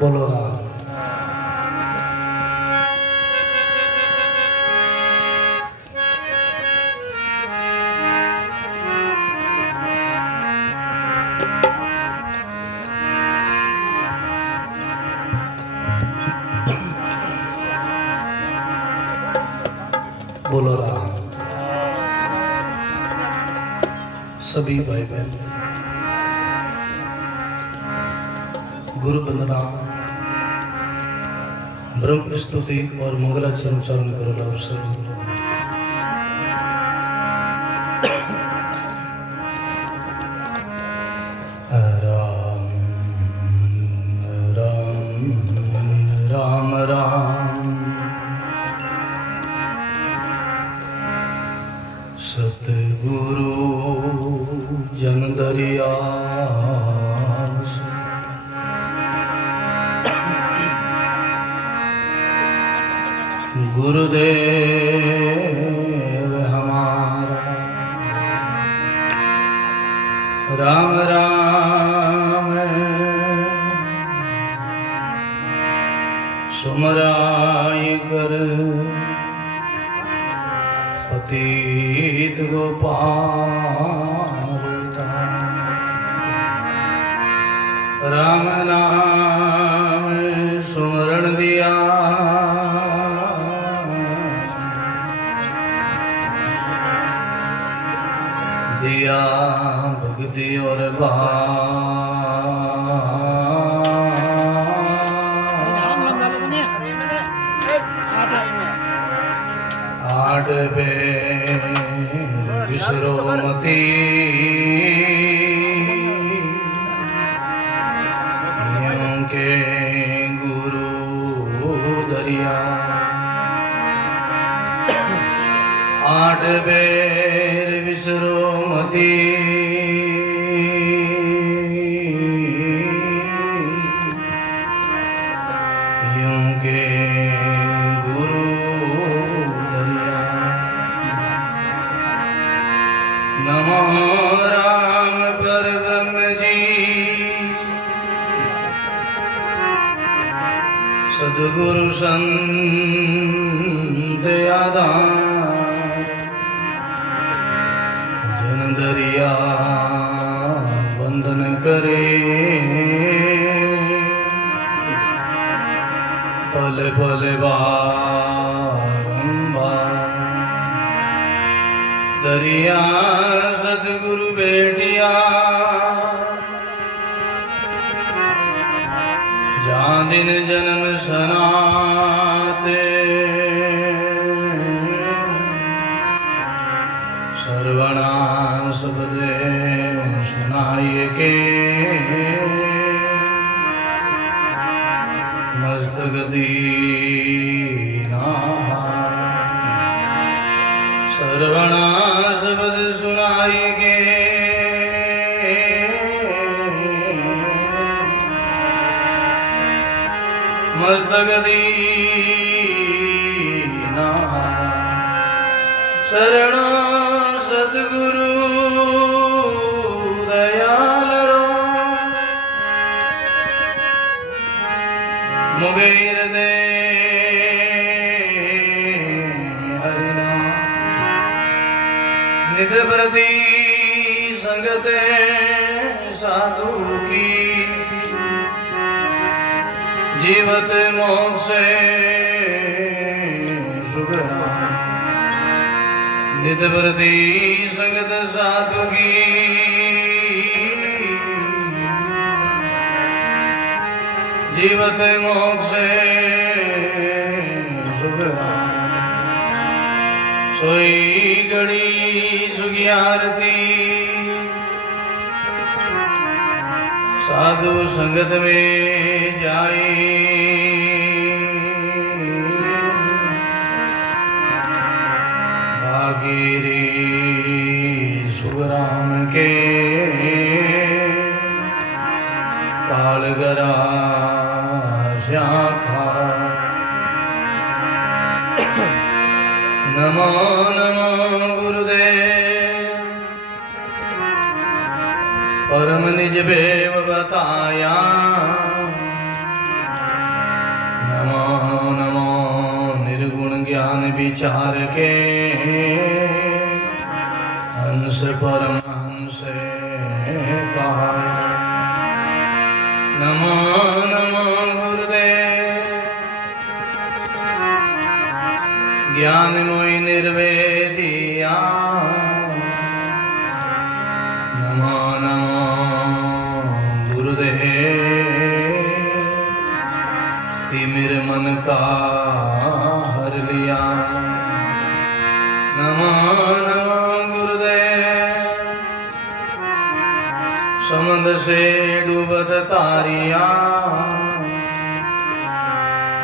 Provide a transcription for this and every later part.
बोलो राम। बोलो राम। सभी भाई बहन गुरु वंदना ब्रह्म स्तुति और मंगलाचरण उच्चारण करो अवसर राम राम राम राम सतगुरु जन दरिया गुरुदेव हमारा राम राम सुमराय कर पतित गोपाल राम नाम सुमरण दिया दिया भक्ति और आठ बेर विसरो मती के गुरु दरिया आठ बेर विसरो मती यूं के गुरु दरिया नमो राम पर ब्रह्म जी सद्गुरु संत आधार जन दरिया वंदन करे पल पल बारंबार दरिया सद्गुरु बेटिया जहाँ दिन जन्म सनाते सर्वना शब्द सुनाइए के मस्तक दीना सर्वना शब्द सुनाइए के मस्तक दीना शरण सद्गुरु दयाल रो मुगेर दे हरिना निध प्रति संगते साधु की जीवत मोक्ष सुगरा निध प्रति संगत साधु की जीवत मोक्ष सुगरा सोई घड़ी सुगियारती साधु संगत में जाए भागीरी सुग्राम के कालगरा शाखा नमो नमो गुरुदेव परम निज भेव बताया ज्ञान विचार के हंस परमहंस कहा। नमो नमो गुरुदेव ज्ञान मोहि निर्वेदिया। नमो नमो गुरुदेव तिमिर मन का हर लिया। नमो नमो गुरुदेव समुद्र से डूबत तारिया।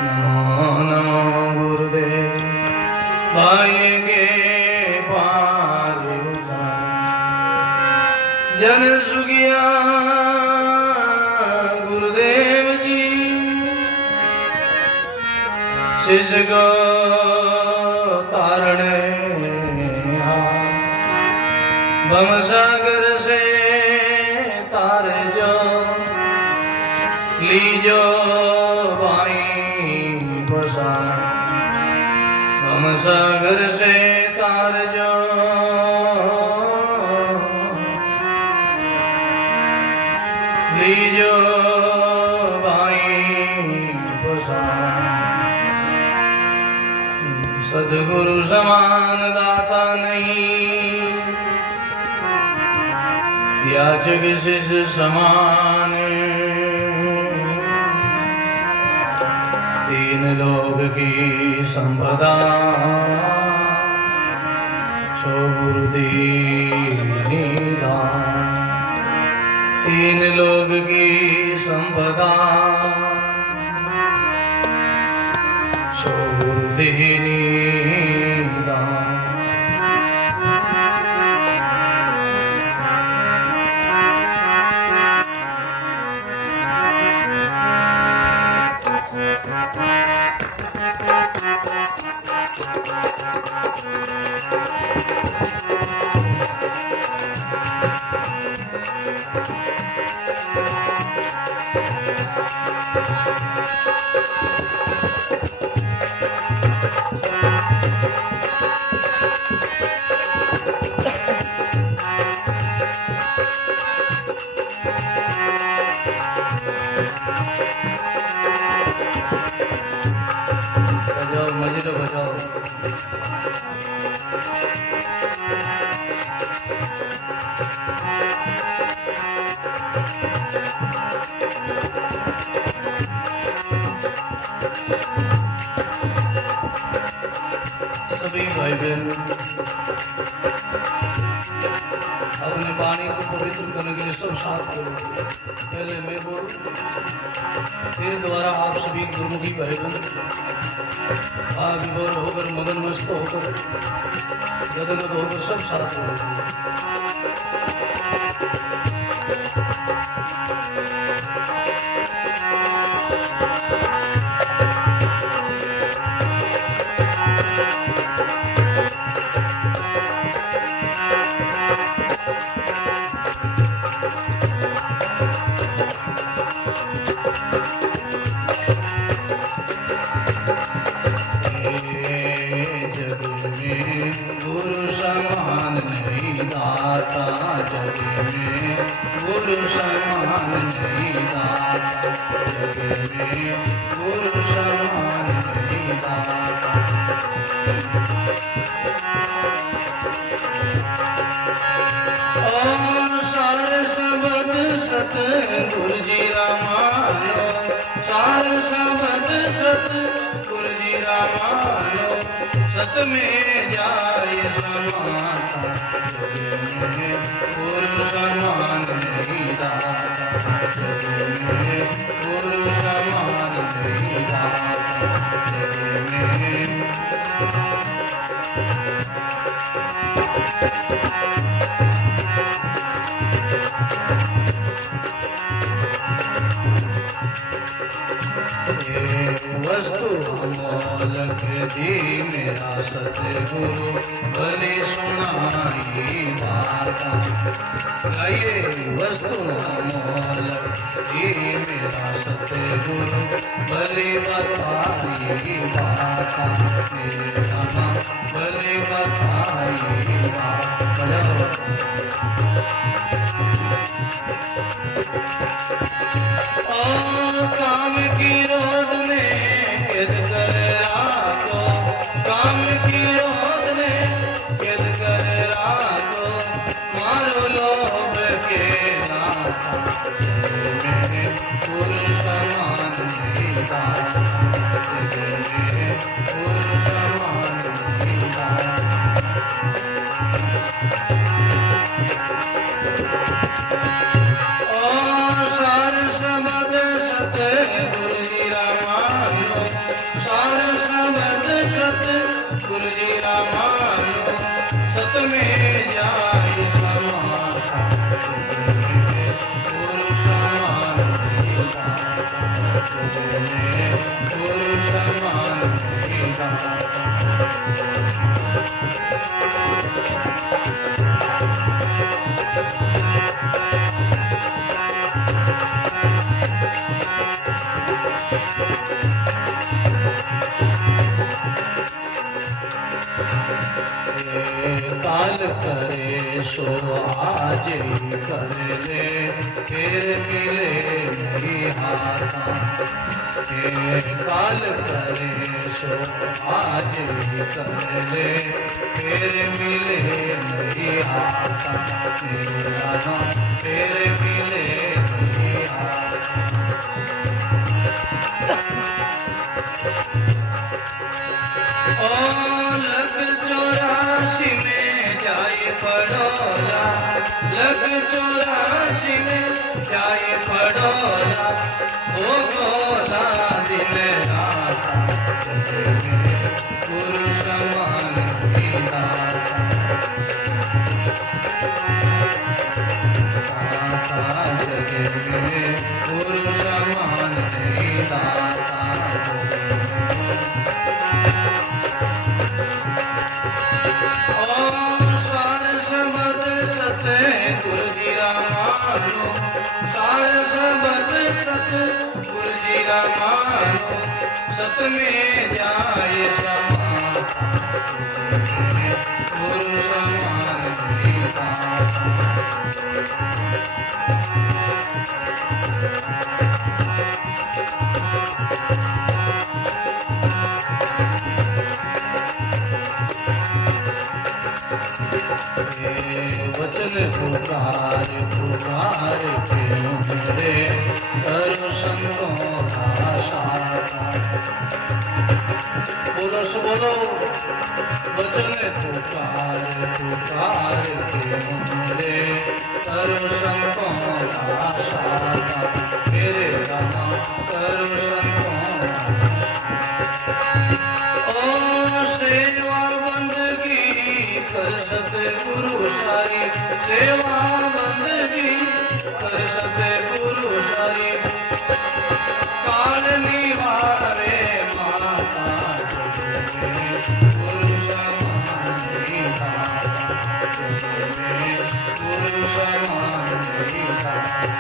नमो नमो गुरुदेव पाएंगे पार उतार। जन सुखिया गुरुदेव जी शिष्य को तारणे भव सागर से तारे जो लीजो बाई बसा। भव सागर से तार जो लीजो बाई बसा। सद्गुरु समान दाता नहीं याचक शिष्य समान। तीन लोग की संपदा सो गुरु दीनी दान। तीन लोग की संपदा सो गुरु दीनी दान। बजाओ मजे तो बजाओ। सभी भाई बहन अपने वाणी को पवित्र करने के लिए सब साथ करो। पहले मैं बोलूं फिर दोबारा आप सभी गुरुमुखी भाई बहन आप विभोर होकर मगन मस्त होकर गदगद होकर सब साथ करो। गुरु समान नहीं दाता जग में। गुरु समान नहीं दाता जग में। गुरु समान नहीं दाता। और सार शब्द सत गुरु जी रामानो। सार शब्द सत गुरु जी रामानो। सत में जाय समाता जग में। गुरु समान नहीं दाता जग में। गुरु समान नहीं दाता जग में। वस्तु अमोलक दी मेरा सतगुरु भले सुनाई बाता। गाइए वस्तु अमोलक दी मेरा सतगुरु भले बताई बाता, मेरा माँ भले बताई बाता। ओ काम की रोद ने कैद कर राखो, काम की रोद ने कैद कर राखो, मारो लोभ के नाथा, मेरे पुरुष मान नहीं दाता, मेरे पुरुष मान नहीं दाता। गुरु जी रामानो, सत में जाय समाता, गुरु समान नहीं दाता, गुरु समान नहीं दाता। काल करे सो आज कर ले, फिर मिले नहीं हाथा, काल करे सो आज कर ले, फिर मिले नहीं हाथा, मेरा फिर मिले नहीं हाथा। लख 84 में जाए पड़ोला, लख 84 में जाए पड़ोला, ओ गोला दिन रात, गुरु समान नहीं दाता, जग में गुरु समान नहीं दाता। गुरु जी रामानो, सार सबद सत गुरु जी रामानो, सत में जाए समाता, गुरु समान नहीं दाता। वचन पुकार पुकार के मेरे, करो संतों का साथा। बोलो सो बोलो, वचन पुकार पुकार के मेरे, करो संतों का साथा, मेरे रामा करो संतों का। ओ सेवा बंदगी कर सतगुरु सारी, सेवा बंदगी कर सतगुरु सारी, काल निवारे माता, गुरु समान नहीं दाता, गुरु समान नहीं दाता।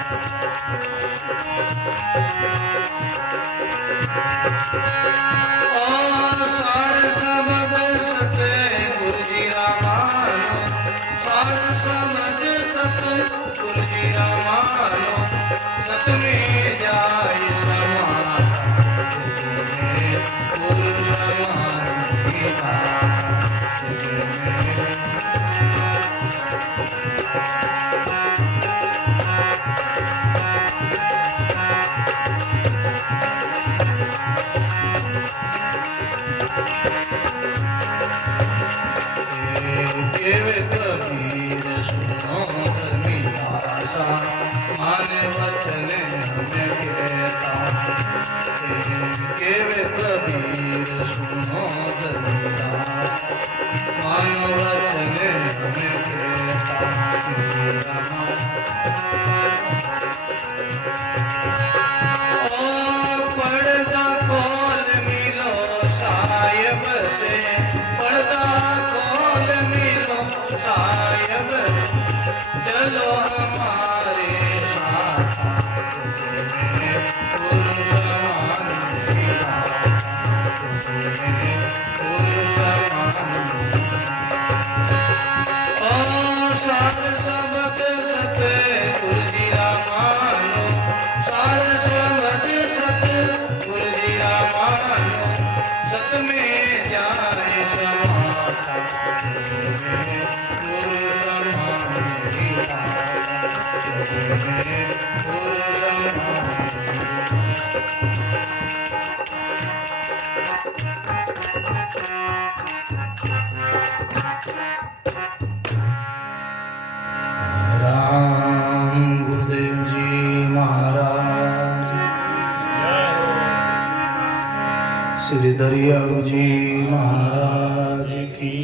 सार सबद सत गुरु जी रामानो, सार सबद सत गुरु जी रामानो, सत में जाए समाता, गुरु समान नहीं दाता। कबीर सुनो धर्मी दासा, माने वचन हमें कहता, केवे कबीर सुनो धर्मी दासा, मानो वचन हमें कहता। पर्दा खोल मिलो साहिब से, पर्दा खोल मिलो साहिब, चलो हमारे साथ, श्री दरियाऊ जी महाराज की,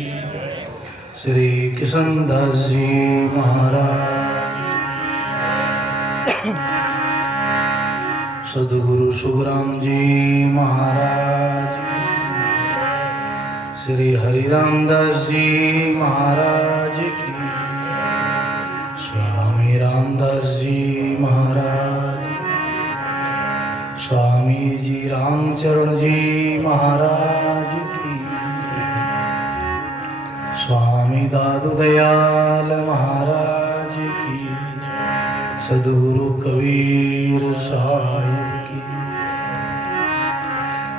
श्री किशन दास जी महाराज, सदगुरु सुखराम जी महाराज की, श्री हरिराम दास जी महाराज की, स्वामी रामदास जी महाराज, स्वामी जी रामचरण जी महाराज की, स्वामी दादू दयाल महाराज की, सदगुरु कबीर साहिब की,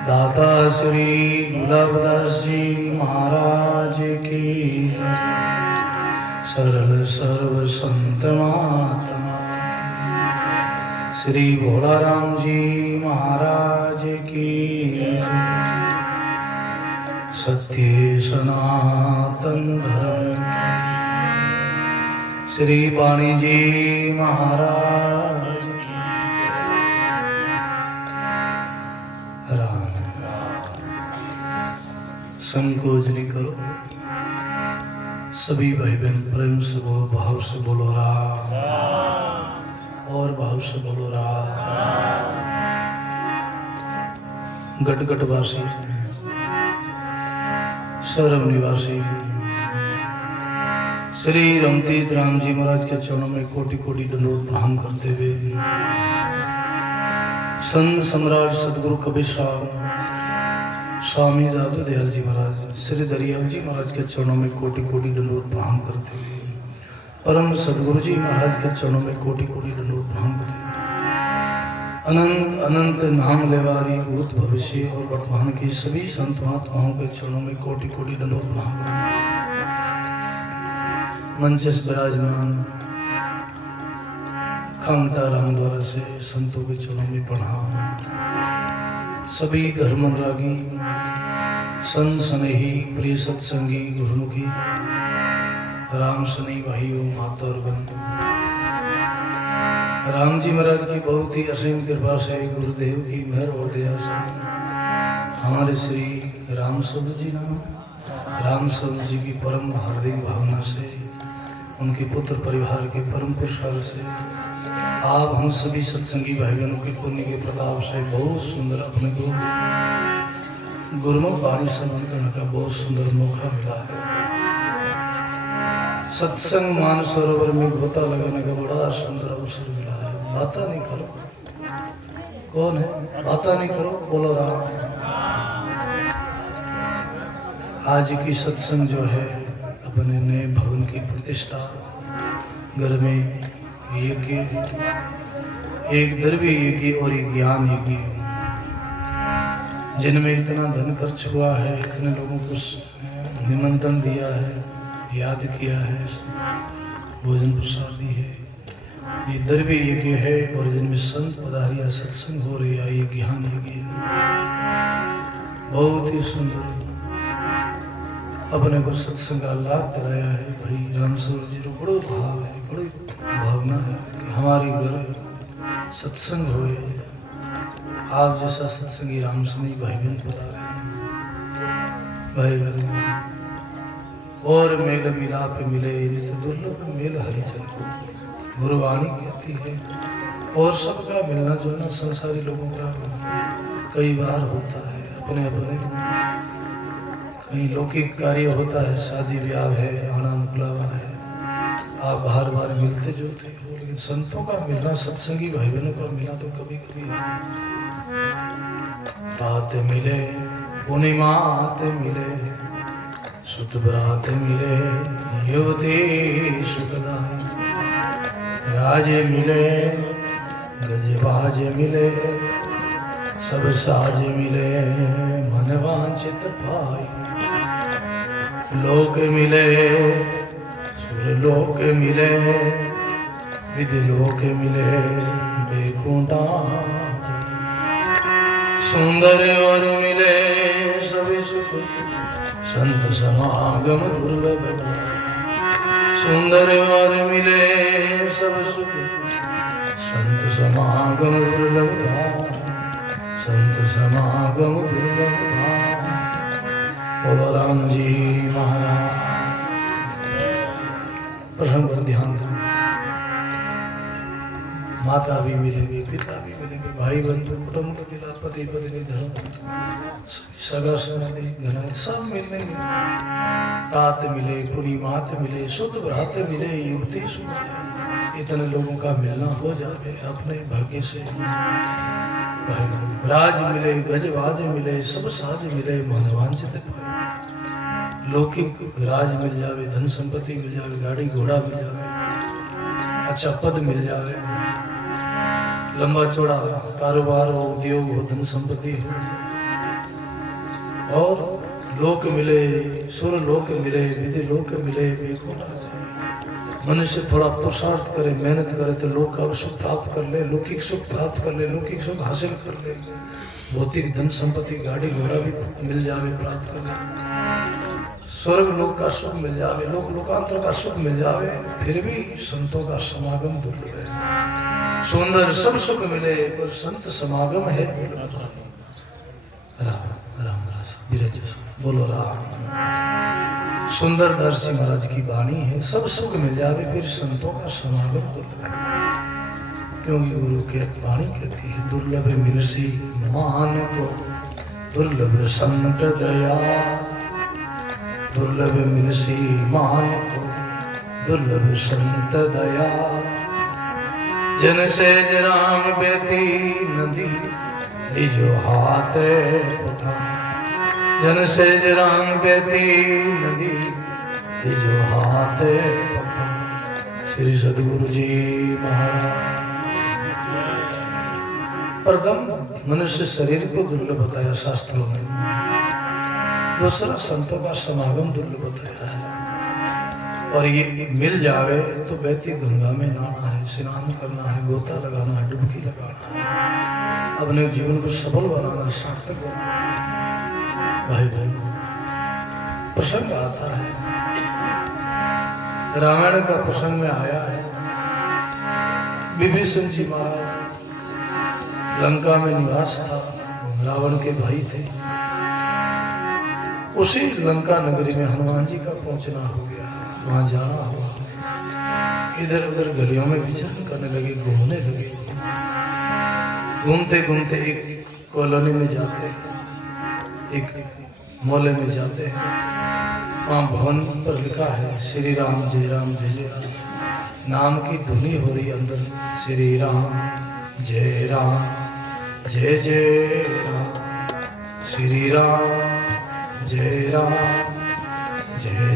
दाता श्री गुलाबदास जी महाराज की, सरल सर्व संत महात्मा, श्री भोलाराम जी महाराज की, सत्य सनातन धर्म की, श्री वाणी जी महाराज की। राम संकोच नहीं करो, सभी भाई बहन प्रेम से बोलो, भाव से बोलो राम, और भाव से बोलो राम। गटगटवासी, सरव निवासी श्री रमतीत राम जी महाराज के चरणों में कोटि कोटि दंडोत प्रणाम करते हुए, संत सम्राट सदगुरु कबीर साहब, स्वामी दादू दयाल जी महाराज, श्री दरियाऊ जी महाराज के चरणों में कोटि कोटि दंडोत प्रणाम करते हुए, परम सदगुरु जी महाराज के चरणों में कोटि कोटि दंडोत प्रणाम करते हुए, अनंत अनंत नाम लेवारी भूत भविष्य और वर्तमान की सभी संत महात्माओं के चरणों में कोटि कोटि दंडोत प्रणाम करते हुए, मंच से विराजमान खांगटा राम द्वारा से संतों के चरणों में प्रणाम। सभी धर्मरागी, संत स्नेही, प्रिय सत्संगी, गुरुमुखी, राम स्नेही भाइयों, माता और बंधु, राम जी महाराज की बहुत ही असीम कृपा से, गुरुदेव की मेहर और दया से, हमारे श्री राम स्वरूप जी नाम, राम स्वरूप जी की परम हार्दिक भावना से, उनके पुत्र परिवार के परम पुरुषार्थ से, आप हम सभी सत्संगी भाई बहनों के पुण्य के प्रताप से बहुत सुंदर अपने को गुरुमुख वाणी श्रवण करने का बहुत सुंदर मौका मिला है। सत्संग मानसरोवर में गोता लगाने का बड़ा सुंदर अवसर मिला है। बाता नहीं करो, कौन है? बाता नहीं करो, बोलो राम। आज की सत्संग जो है, अपने नए भवन की प्रतिष्ठा, घर में यज्ञ, एक द्रव्य यज्ञ और एक ज्ञान यज्ञ, जिनमें इतना धन खर्च हुआ है, इतने लोगों को निमंत्रण दिया है, याद किया है, भोजन प्रसाद दी है, ये द्रव्य यज्ञ है। और जिनमें संत पधारिया सत्संग हो रही है, ये ज्ञान यज्ञ है। बहुत ही सुंदर अपने को सत्संग का लाभ कराया है। भाई राम स्वरूप जी को बड़ो भाव है, बड़ी भावना है कि हमारे घर सत्संग होए। आप जैसा सत्संगी राम स्नेही भाई बहन पधारे, भाई बहन और मेल मिलाप मिले, जिसे दुर्लभ मेल हरिजन को गुरुवाणी कहती है। और सबका मिलना जुलना संसारी लोगों का कई बार होता है, अपने अपने कहीं लौकिक कार्य होता है, शादी ब्याह है, आना मुकलावा है, आप बाहर बाहर मिलते जुलते हो, लेकिन संतों का मिलना, सत्संगी भाई बहनों का मिलना तो कभी कभी तात मिले, पूर्णिमात मिले, सुत बरात मिले, युवती सुखदाई, राजे मिले, गजबाज मिले, सब साज मिले, मन वांछित पाई, लोक मिले, सुर लोक मिले, विधि लोक मिले, बेकुंठा सुंदर और मिले, सभी सुख संत समागम दुर्लभ, सुंदर और मिले सब सुख संत समागम दुर्लभ, संत समागम दुर्लभ बोलो राम जी महाराज। प्रसंग पर ध्यान दो। माता भी मिलेगी, पिता भी मिलेंगे, भाई बंधु कुटुंब कबीला पति पत्नी धर्म सगा संबंधी घना सब मिलेंगे। तात मिले, पुनी मात मिले, सुत भ्रात मिले, युवती सुत, इतने लोगों का मिलना हो जाए अपने भाग्य से। राज मिले, गजवाज मिले, सब साज मिले, मनवांचित पाए। लौकिक राज मिल जावे, धन संपत्ति मिल जावे, गाड़ी घोड़ा मिल जावे, अच्छा पद मिल जावे, लंबा चौड़ा कारोबार हो, उद्योग हो, धन संपत्ति हो, और लोक मिले, सुर लोक मिले, विधि लोक मिले, बेखोला। मनुष्य थोड़ा पुरुषार्थ करे, मेहनत करे तो लोक का सुख प्राप्त कर ले, लौकिक सुख प्राप्त कर ले, लौकिक सुख हासिल कर ले, भौतिक धन संपत्ति गाड़ी घोड़ा भी मिल जावे, प्राप्त कर ले, स्वर्ग लोक का सुख मिल जावे, लोक लोकांतर का सुख मिल जावे, फिर भी संतों का समागम दुर्लभ है। सुंदर सब सुख मिले पर संत समागम है दुर्लभ। राम राम विरज बोलो राम। सुंदर दर्शी महाराज की वाणी है, सब सुख मिल जावे फिर संतों का समागम दुर्लभ है। क्योंकि गुरु की वाणी कहती है दुर्लभ मिलसी मान को, दुर्लभ संत दया, दुर्लभ मिलसी मान को, दुर्लभ संत दया। जन सेज राम बेती नदी लिजो हाथ पथा, जन सेज राम बेती नदी लिजो हाथ पथा। श्री सद्गुरु जी महाराज। प्रथम मनुष्य शरीर को दुर्लभ बताया शास्त्रों में, दूसरा संतों का समागम दुर्लभ बताया है। और ये मिल जावे तो बहती गंगा में नहाना है, स्नान करना है, गोता लगाना है, डुबकी लगाना है, अपने जीवन को सफल बनाना, सार्थक बनाना है। भाई बहनों, प्रसंग आता है, रामायण का प्रसंग में आया है। विभीषण जी महाराज लंका में निवास था, रावण के भाई थे। उसी लंका नगरी में हनुमान जी का पहुंचना हो गया, वहां जाना हुआ। इधर उधर गलियों में विचरण करने लगे, घूमने लगे। घूमते घूमते एक कॉलोनी में जाते, एक मोहल्ले में जाते हैं। वहां भवन पर लिखा है श्री राम जय जय राम, नाम की धुनी हो रही अंदर, श्री राम जय जय राम, श्री राम जय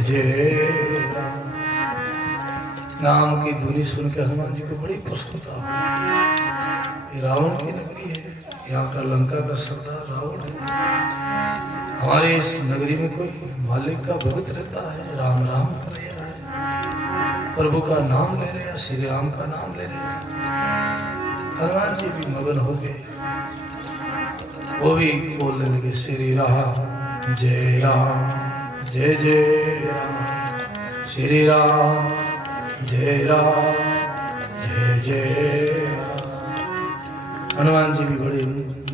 जय राम। नाम की धुनी सुन के हनुमान जी को बड़ी प्रसन्नता हुई। ये रावण की नगरी है, यहाँ का लंका का सरदार रावण है। हमारे इस नगरी में कोई मालिक का भगत रहता है, राम राम कर रहा है, प्रभु का नाम ले रहे हैं, श्री राम का नाम ले रहे हैं। हनुमान जी भी मगन हो गए, वो भी बोलने लगे श्री राम जय राम जय राम, श्री राम जय जय राम। हनुमान जी भी बड़े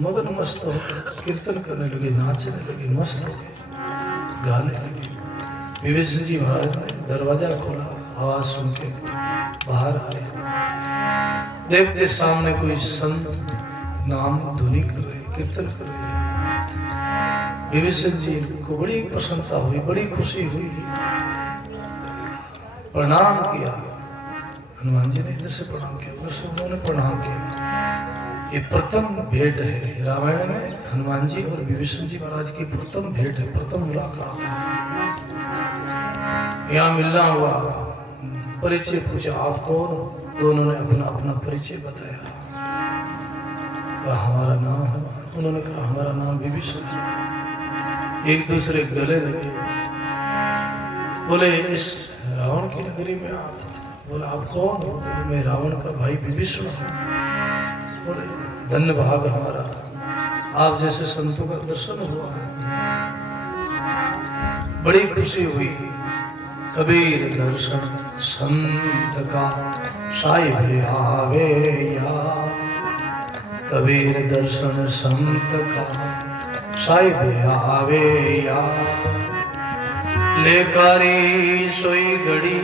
मगन मस्त होकर कीर्तन करने लगे, नाचने लगे, मस्त हो गए, गाने लगे। विभीषण जी महाराज ने दरवाजा खोला, आवाज सुन के बाहर आए। देखते सामने कोई संत नाम धुनी कर रहे, कीर्तन कर रहे। विभीषण जी को बड़ी प्रसन्नता हुई, बड़ी खुशी हुई, प्रणाम किया। हनुमान जी ने इधर से प्रणाम किया, उधर से उन्होंने प्रणाम किया। ये प्रथम भेंट है रामायण में, हनुमान जी और विभीषण जी महाराज की प्रथम भेंट है, प्रथम मुलाकात है। यहाँ मिलना हुआ, परिचय पूछा आप कौन हो, दोनों ने अपना अपना परिचय बताया। कहा हमारा नाम है, उन्होंने कहा हमारा नाम विभीषण है। एक दूसरे गले लगे, बोले इस रावण की नगरी में आप, बोला आप कौन हो, बोले मैं रावण का भाई विभीषण हूँ। बोले धन्य भाग हमारा, आप जैसे संतों का दर्शन हुआ है, बड़ी खुशी हुई। कबीर दर्शन संत का साहिब आवे याद, कबीर दर्शन संत का साहिब आवे याद। लेकारी सोई घड़ी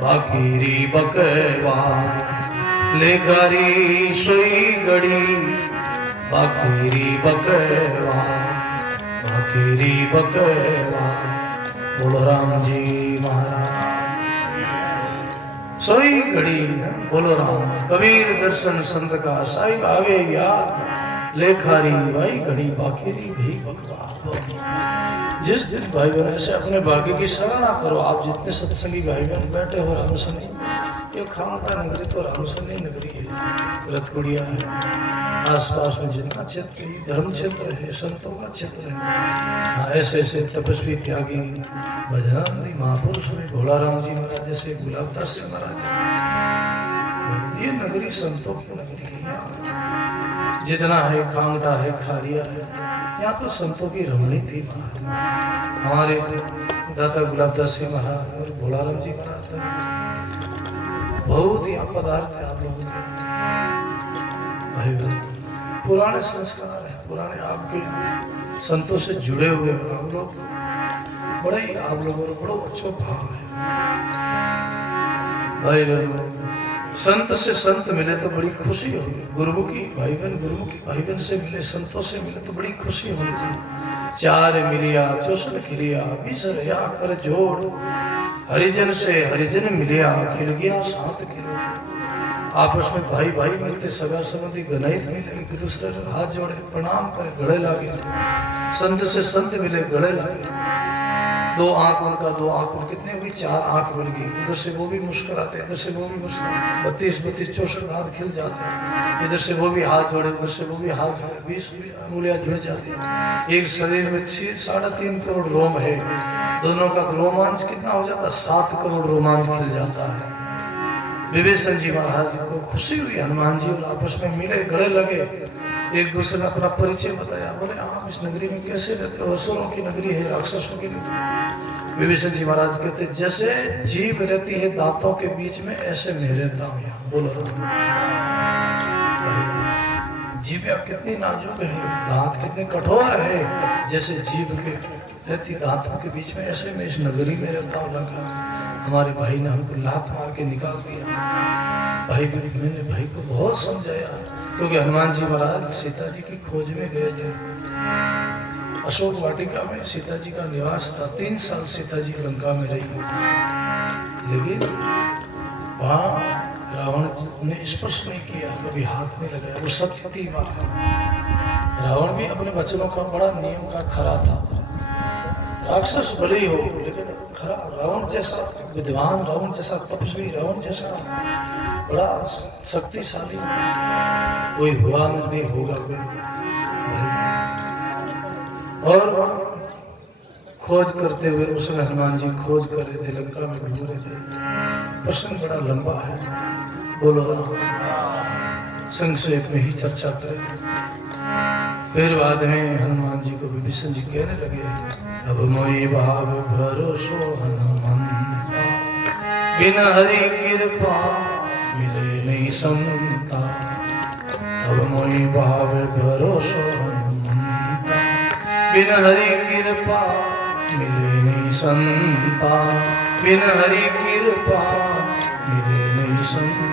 बाकीरी बकवाद। लेकारी सोई घड़ी बाकीरी बकवाद। बाकीरी बकवाद। बोलो राम जी महाराज। सोई घड़ी बोलो राम। कबीर दर्शन संत का साहिब आवे याद। लेखारी भाई घड़ी बाकीरी भी बकवाद। जिस दिन भाई बहन ऐसे अपने भाग्य की सराहना करो। आप जितने सत्संगी भाई बहन बैठे हो रामसनी, ये खामका नगरी तो रामसनी नगरी है, रतकुड़िया है, आसपास में जितना क्षेत्र धर्म क्षेत्र है, संतों का क्षेत्र है, ऐसे ऐसे तपस्वी त्यागी भजनानंदी महापुरुष में घोड़ाराम जी महाराज जैसे, गुलाबदास जी महाराज जैसे, ये नगरी संतों की नगरी है। जितना है खामटा है, खारिया है, यहाँ तो संतों की रमणी थी महाराज। हमारे दाता गुलाबदास जी महाराज और घोड़ाराम जी महाराज बहुत यहाँ पदार्थ है आप लोगों के भाई बहन। पुराने संस्कार है, पुराने आपके संतों से जुड़े हुए आप लोग, बड़ा ही आप लोगों को बड़ा अच्छा भाव है भाई बहन। संत से संत मिले तो बड़ी खुशी होगी। गुरुमुखी भाई बहन से मिले, संतों से मिले तो बड़ी खुशी होनी चाहिए। चार मिलिया चौसठ खिलिया बीसर या कर जोड़। हरिजन से हरिजन मिलिया खिल गया 7 किलो। आपस में भाई भाई मिलते, सगा संबंधी गनाइत मिले, एक दूसरे हाथ जोड़े प्रणाम करे, गले लागे। संत से संत मिले, गले लागे। 2 आंख उनका, 2 आंख और कितने हुई, 4 आंख मिल गई। उधर से वो भी मुस्कुराते, इधर से वो भी मुस्कुराते। 32 64 हाथ खिल जाते हैं। इधर से वो भी हाथ जोड़े, उधर से वो भी हाथ जोड़े, 20 अंगुलियां जुड़ जाती हैं। एक शरीर में 3.5 करोड़ रोम है। दोनों का रोमांच कितना हो जाता है, 7 करोड़ रोमांच खिल जाता है। विभीषण जी महाराज को खुशी हुई, हनुमान जी और आपस में मिले, गले लगे, एक दूसरे ने अपना परिचय बताया। बोले आप इस नगरी में कैसे रहते हो, असुरों की नगरी है, राक्षसों की नगरी। विभीषण जी महाराज कहते जैसे जीभ रहती है दांतों के बीच में, ऐसे मैं रहता हूँ यहाँ। बोलो जीभ कितनी नाजुक है, दांत कितने कठोर है, जैसे जीभ के रहती दांतों के बीच में, ऐसे मैं इस नगरी में रहता हूँ। लगा हमारे भाई ने हमको लात मार के निकाल दिया। मैंने भाई को बहुत समझाया, क्योंकि हनुमान जी महाराज सीता जी की खोज में गए थे। अशोक वाटिका में सीता जी का निवास था। 3 साल सीता जी लंका में रही, लेकिन वहाँ रावण ने स्पर्श नहीं किया, कभी हाथ नहीं लगाया। वो सत्य थी बात। रावण भी अपने वचनों का बड़ा नियम का खरा था। राक्षस भले ही हो, लेकिन खरा रावण जैसा विद्वान, रावण जैसा तपस्वी, रावण जैसा बड़ा शक्तिशाली कोई हुआ नहीं, होगा कोई। और खोज करते हुए उस समय हनुमान जी खोज कर रहे थे, लंका में घूम रहे थे। प्रश्न बड़ा लंबा है, बोलो संक्षेप में ही चर्चा करें। फिर बाद में हनुमान जी को विभीषण जी कहने लगे, अब मोई भाव भरोसो हनुमंता, बिन हरि कृपा मिले नहीं संता। अब मोई भाव भरोसो हनुमंता, बिन हरि कृपा मिले नहीं संता। बिन हरि कृपा मिले नहीं संता।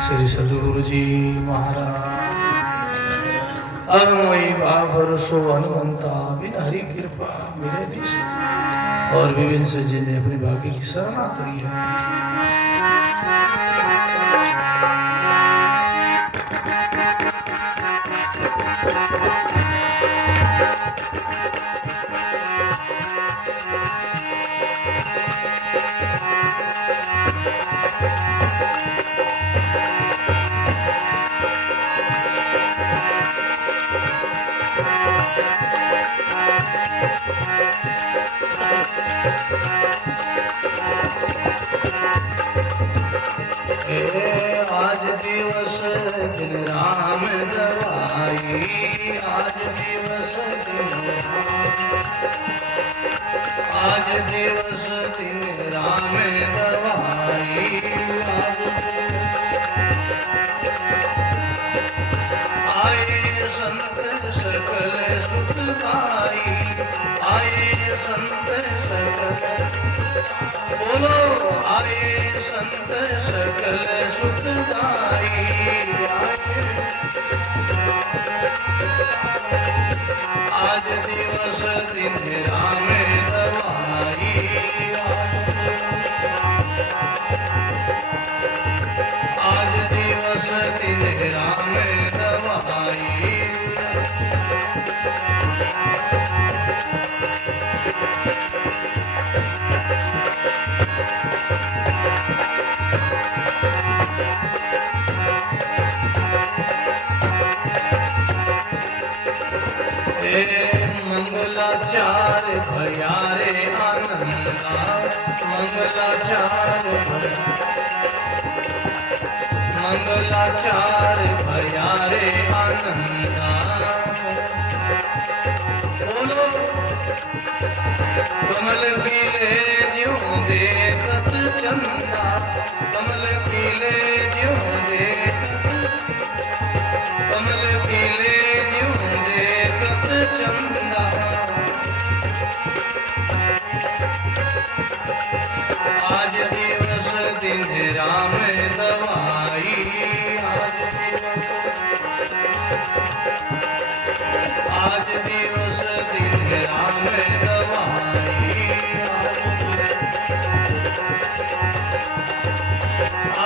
श्री सद्गुरु जी महाराज। अब मोई भाव भरोसो हनुमंता, बिन हरि कृपा मिले नहीं संता। और विभीषण जी ने अपने भाग्य की सराहना करी है। आज दिवस दिन राम दवाई, आज दिवस दिन आज दिवस दिन राम दवाई। बोलो आए संत सकल सुखदाई आज दिवस दिन राम दवाई आज दिवस दिन राम दवाई मंगलाचार भयारे आनंदा मंगलाचार भयारे आनंदा बोलो कमल पीले ज्यों देखत चंदा कमल पीले ज्यों कमल पीले ज्यों देखत चंदा आज दिवस दिन राम दवाई आज दिवस दिन राम दवाई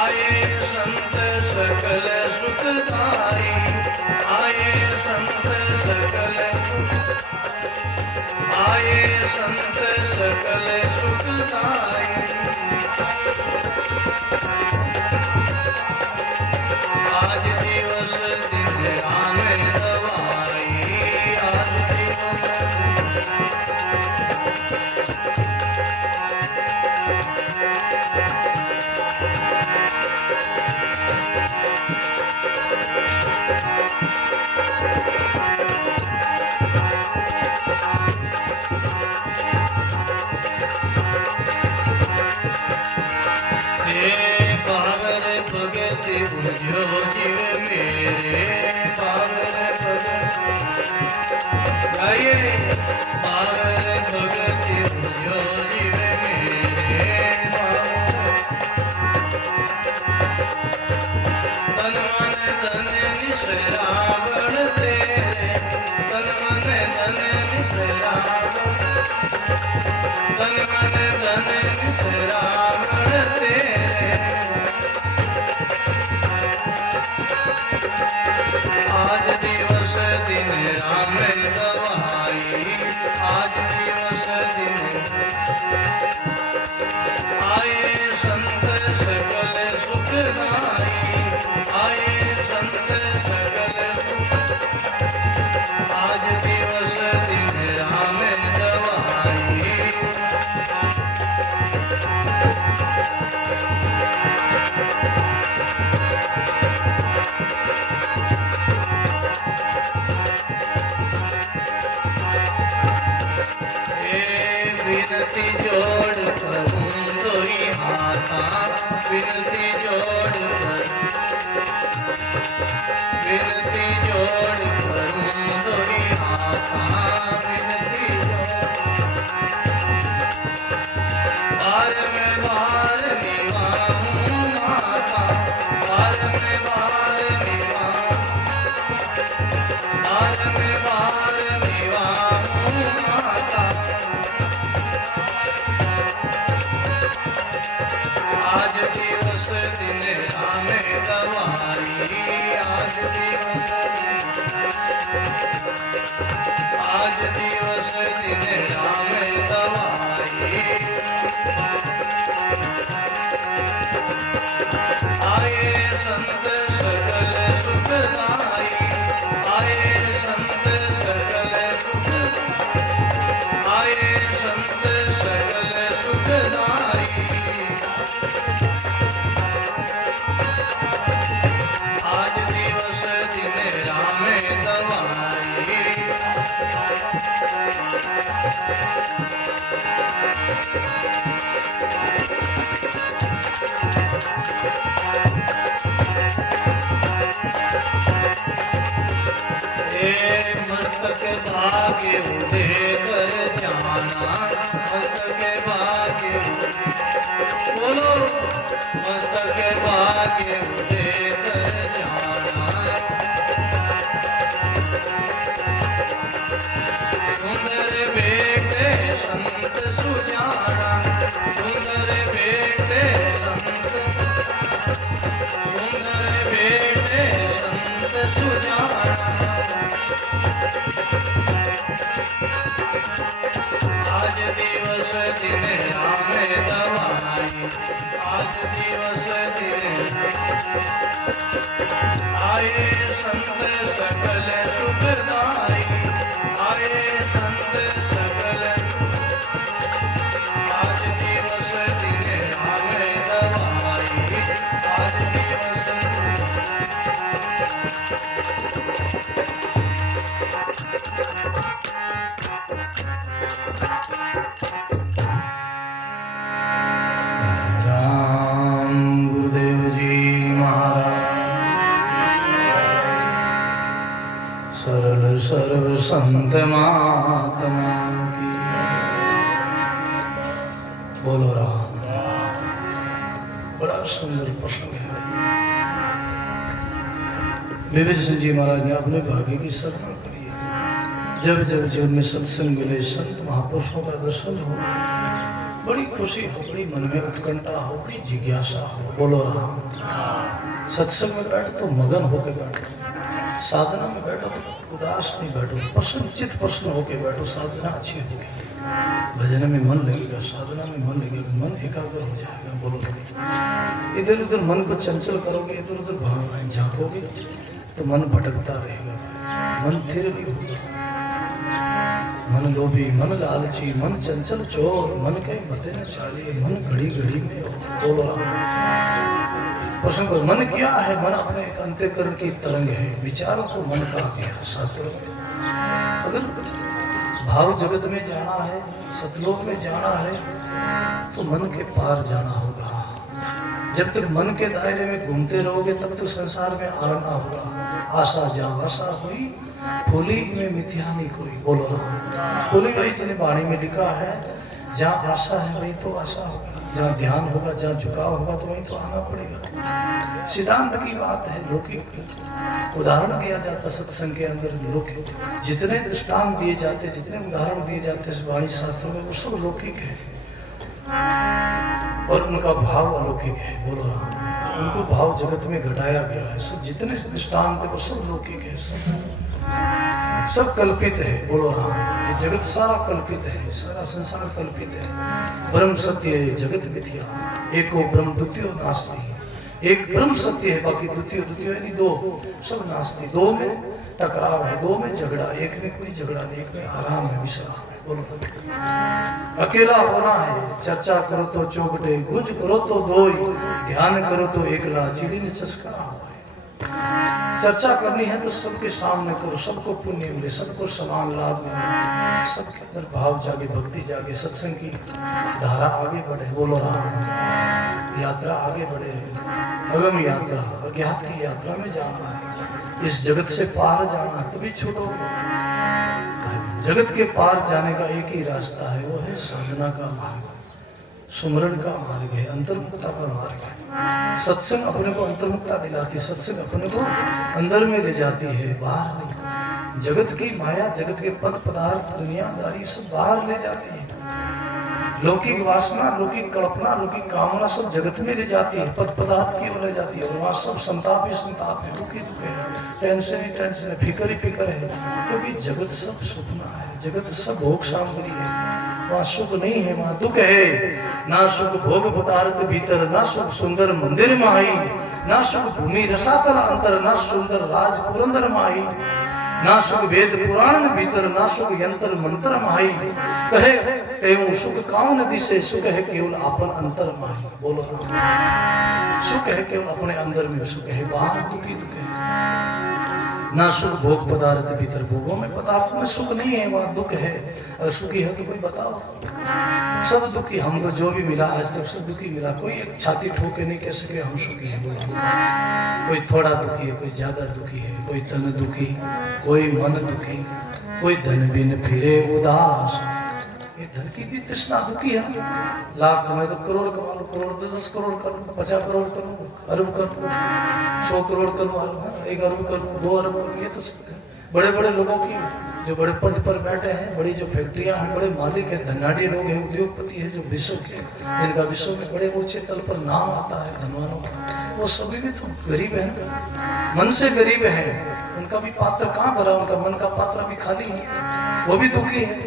आए संत सकल सुखदाई आए संत सकल आए संत सकल सुखदाई आज दिवस दिन राम दवाई आज दिवस बुझो जीव मेरे पावन गाइए पावन भगत बुझो जीव मेरे तन मन धन निशरावण तेरे तन मन धन निशरावण तन मन धन निशरावण तेरे आज दिवस दिन राम दवाई आज दिवस दिन आए संत सकल सुखदाई आए संत सकल आज दिवस दिन राम दवाई विनती जोड़ करूं दोई हाथा विनती जोड़ विनती जोड़ करूं दोई हाथा विनती बार में बार निवाऊं माता बार में बार निवाऊं बार में बार निवाऊं माता आज दिवस दिन राम दवाई आज दिवस दिन राम दवाई आए संत सकल सुखदाई आए संत सकल आए संत सकल सुखदाई आज दिवस दिन राम दवाई मस्तक भाग्य उदय कर जाना मस्तक भाग्य सरल सर्व संत महात्मा की। बोलो राम। बड़ा सुंदर प्रसंग है। विभीषण जी महाराज ने अपने भाग्य की सराहना करी है। जब जब जीवन में सत्संग मिले, संत महापुरुषों का दर्शन हो, बड़ी खुशी हो, बड़ी मन में उत्कंठा हो, बड़ी जिज्ञासा हो। बोलो राम। सत्संग में बैठो तो मगन होके बैठो, साधना में बैठो तो उदास नहीं बैठो, प्रसन्न चित्त प्रसन्न होके बैठो, साधना अच्छी होगी, भजन में मन लगेगा, साधना में मन लगेगा, मन एकाग्र हो जाएगा। बोलो इधर उधर मन को चंचल करोगे, इधर उधर झांकोगे तो मन भटकता रहेगा, मन स्थिर नहीं होगा। मन लोभी, मन लालची, मन चंचल चोर, मन के मते न चालिए, मन घड़ी घड़ी में हो। बोलो प्रश्न को मन क्या है? मन अपने एक अंतःकरण की तरंग है, विचारों को मन कहा गया शास्त्रों में। अगर भाव जगत में जाना है, सतलोक में जाना है, तो मन के पार जाना होगा। जब तक मन के दायरे में घूमते रहोगे तब तक संसार में आना होगा। आशा जहाँ आशा हुई, फूली में मिथ्या नहीं कोई। बोलो राम। फूली भाई जी ने वाणी में लिखा है, जहाँ आशा है वही तो आशा होगा, जहाँ ध्यान होगा, जहाँ झुकाव होगा तो वहीं तो आना पड़ेगा। सिद्धांत की बात है, लौकिक उदाहरण दिया जाता सत्संग के अंदर। लौकिक जितने दृष्टांत दिए जाते, जितने उदाहरण दिए जाते इस वाणी शास्त्रों में, वो सब लौकिक है और उनका भाव अलौकिक है। बोलो राम। उनको भाव जगत में घटाया गया है। सब जितने दृष्टांत है वो सब लौकिक है, सब कल्पित है। बोलो राम। ये जगत सारा कल्पित है, सारा संसार कल्पित है। ब्रह्म सत्य है, जगत मिथ्या। एको ब्रह्म द्वितीयो नास्ति। एक ब्रह्म सत्य है, बाकी द्वितीय द्वितीय यानी दो, सब नास्ति। दो में टकराव है, दो में झगड़ा, एक में कोई झगड़ा नहीं, एक में आराम है, विश्राम है। बोलो अकेला होना है, चर्चा करो तो चौकटे, गुंज करो तो दोई, ध्यान करो तो एकला, चिड़ी ने चस्का हो। चर्चा करनी है तो सबके सामने करो, सबको पुण्य मिले, सबको समान लाभ मिले, सबके अंदर भाव जागे, भक्ति जागे, सत्संग की धारा आगे बढ़े। बोलो राम। यात्रा आगे बढ़े, अगम यात्रा, अज्ञात की यात्रा में जाना है, इस जगत से पार जाना है, तभी छूटोगे। जगत के पार जाने का एक ही रास्ता है, वो है साधना का मार्ग, सुमरण का मार्ग है, अंतर्मुक्ता का मार्ग है। सत्संग अपने को अंतर्मुक्ता दिलाती, सत्संग अपने को अंदर में ले जाती है, बाहर नहीं। जगत की माया, जगत के पद पदार्थ, दुनियादारी सब बाहर ले जाती है। लौकिक वासना, लौकिक कल्पना, लौकिक कामना सब जगत में ले जाती है, पद पदार्थ की ओर ले जाती है। और वहाँ सब संताप ही संताप है, दुख ही दुख है, टेंशन ही टेंशन है, फिक्र ही फिक्र है। क्योंकि जगत सब सुपना है, जगत सब भोग सामग्री है, वहाँ सुख नहीं है, वहाँ दुख है। ना सुख भोग पदार्थ भीतर, ना सुख सुंदर मंदिर माही, ना सुख भूमि रसातल अंतर, ना सुंदर राज पुरंदर माही, ना सुख वेद पुराण भीतर, ना सुख यंत्र मंत्र माही। कहे तेऊ सुख काउन दिसे, सुख है केवल अपन अंतर माही। बोलो सुख है केवल अपने अंदर में, सुख है बाहर दुखी दुख है। ना सुख भोग पदार्थ भीतर, भोगों में पदार्थ में सुख नहीं है, वहाँ दुख है। अगर सुखी है तो कोई बताओ। सब दुखी, हमको जो भी मिला आज तक सब दुखी मिला। कोई एक छाती ठोक के नहीं कह सके हम सुखी हैं। कोई थोड़ा दुखी है, कोई ज्यादा दुखी है, कोई तन दुखी, कोई मन दुखी, कोई धन बिन फिरे उदास। ये धन की भी तृष्णा दुखी है। लाख कमाए तो करोड़ कमा लो, करोड़ 10 करोड़ करूँ, 50 करोड़ करूँ, अरब करूँ, 100 करोड़ करूँ, 1 अरब करूँ, 2 अरब करूँ। ये तो बड़े बड़े लोगों की, जो बड़े पद पर बैठे हैं, बड़ी जो फैक्ट्रियां हैं, बड़े मालिक है, धनाढ़ी लोग हैं, उद्योगपति है, जो विश्व के, जिनका विश्व में बड़े ऊंचे तल पर नाम आता है धनवानों का, वो सभी भी तो गरीब है, मन से गरीब है। उनका भी पात्र कहाँ भरा, उनका मन का पात्र भी खाली है, वो भी दुखी है।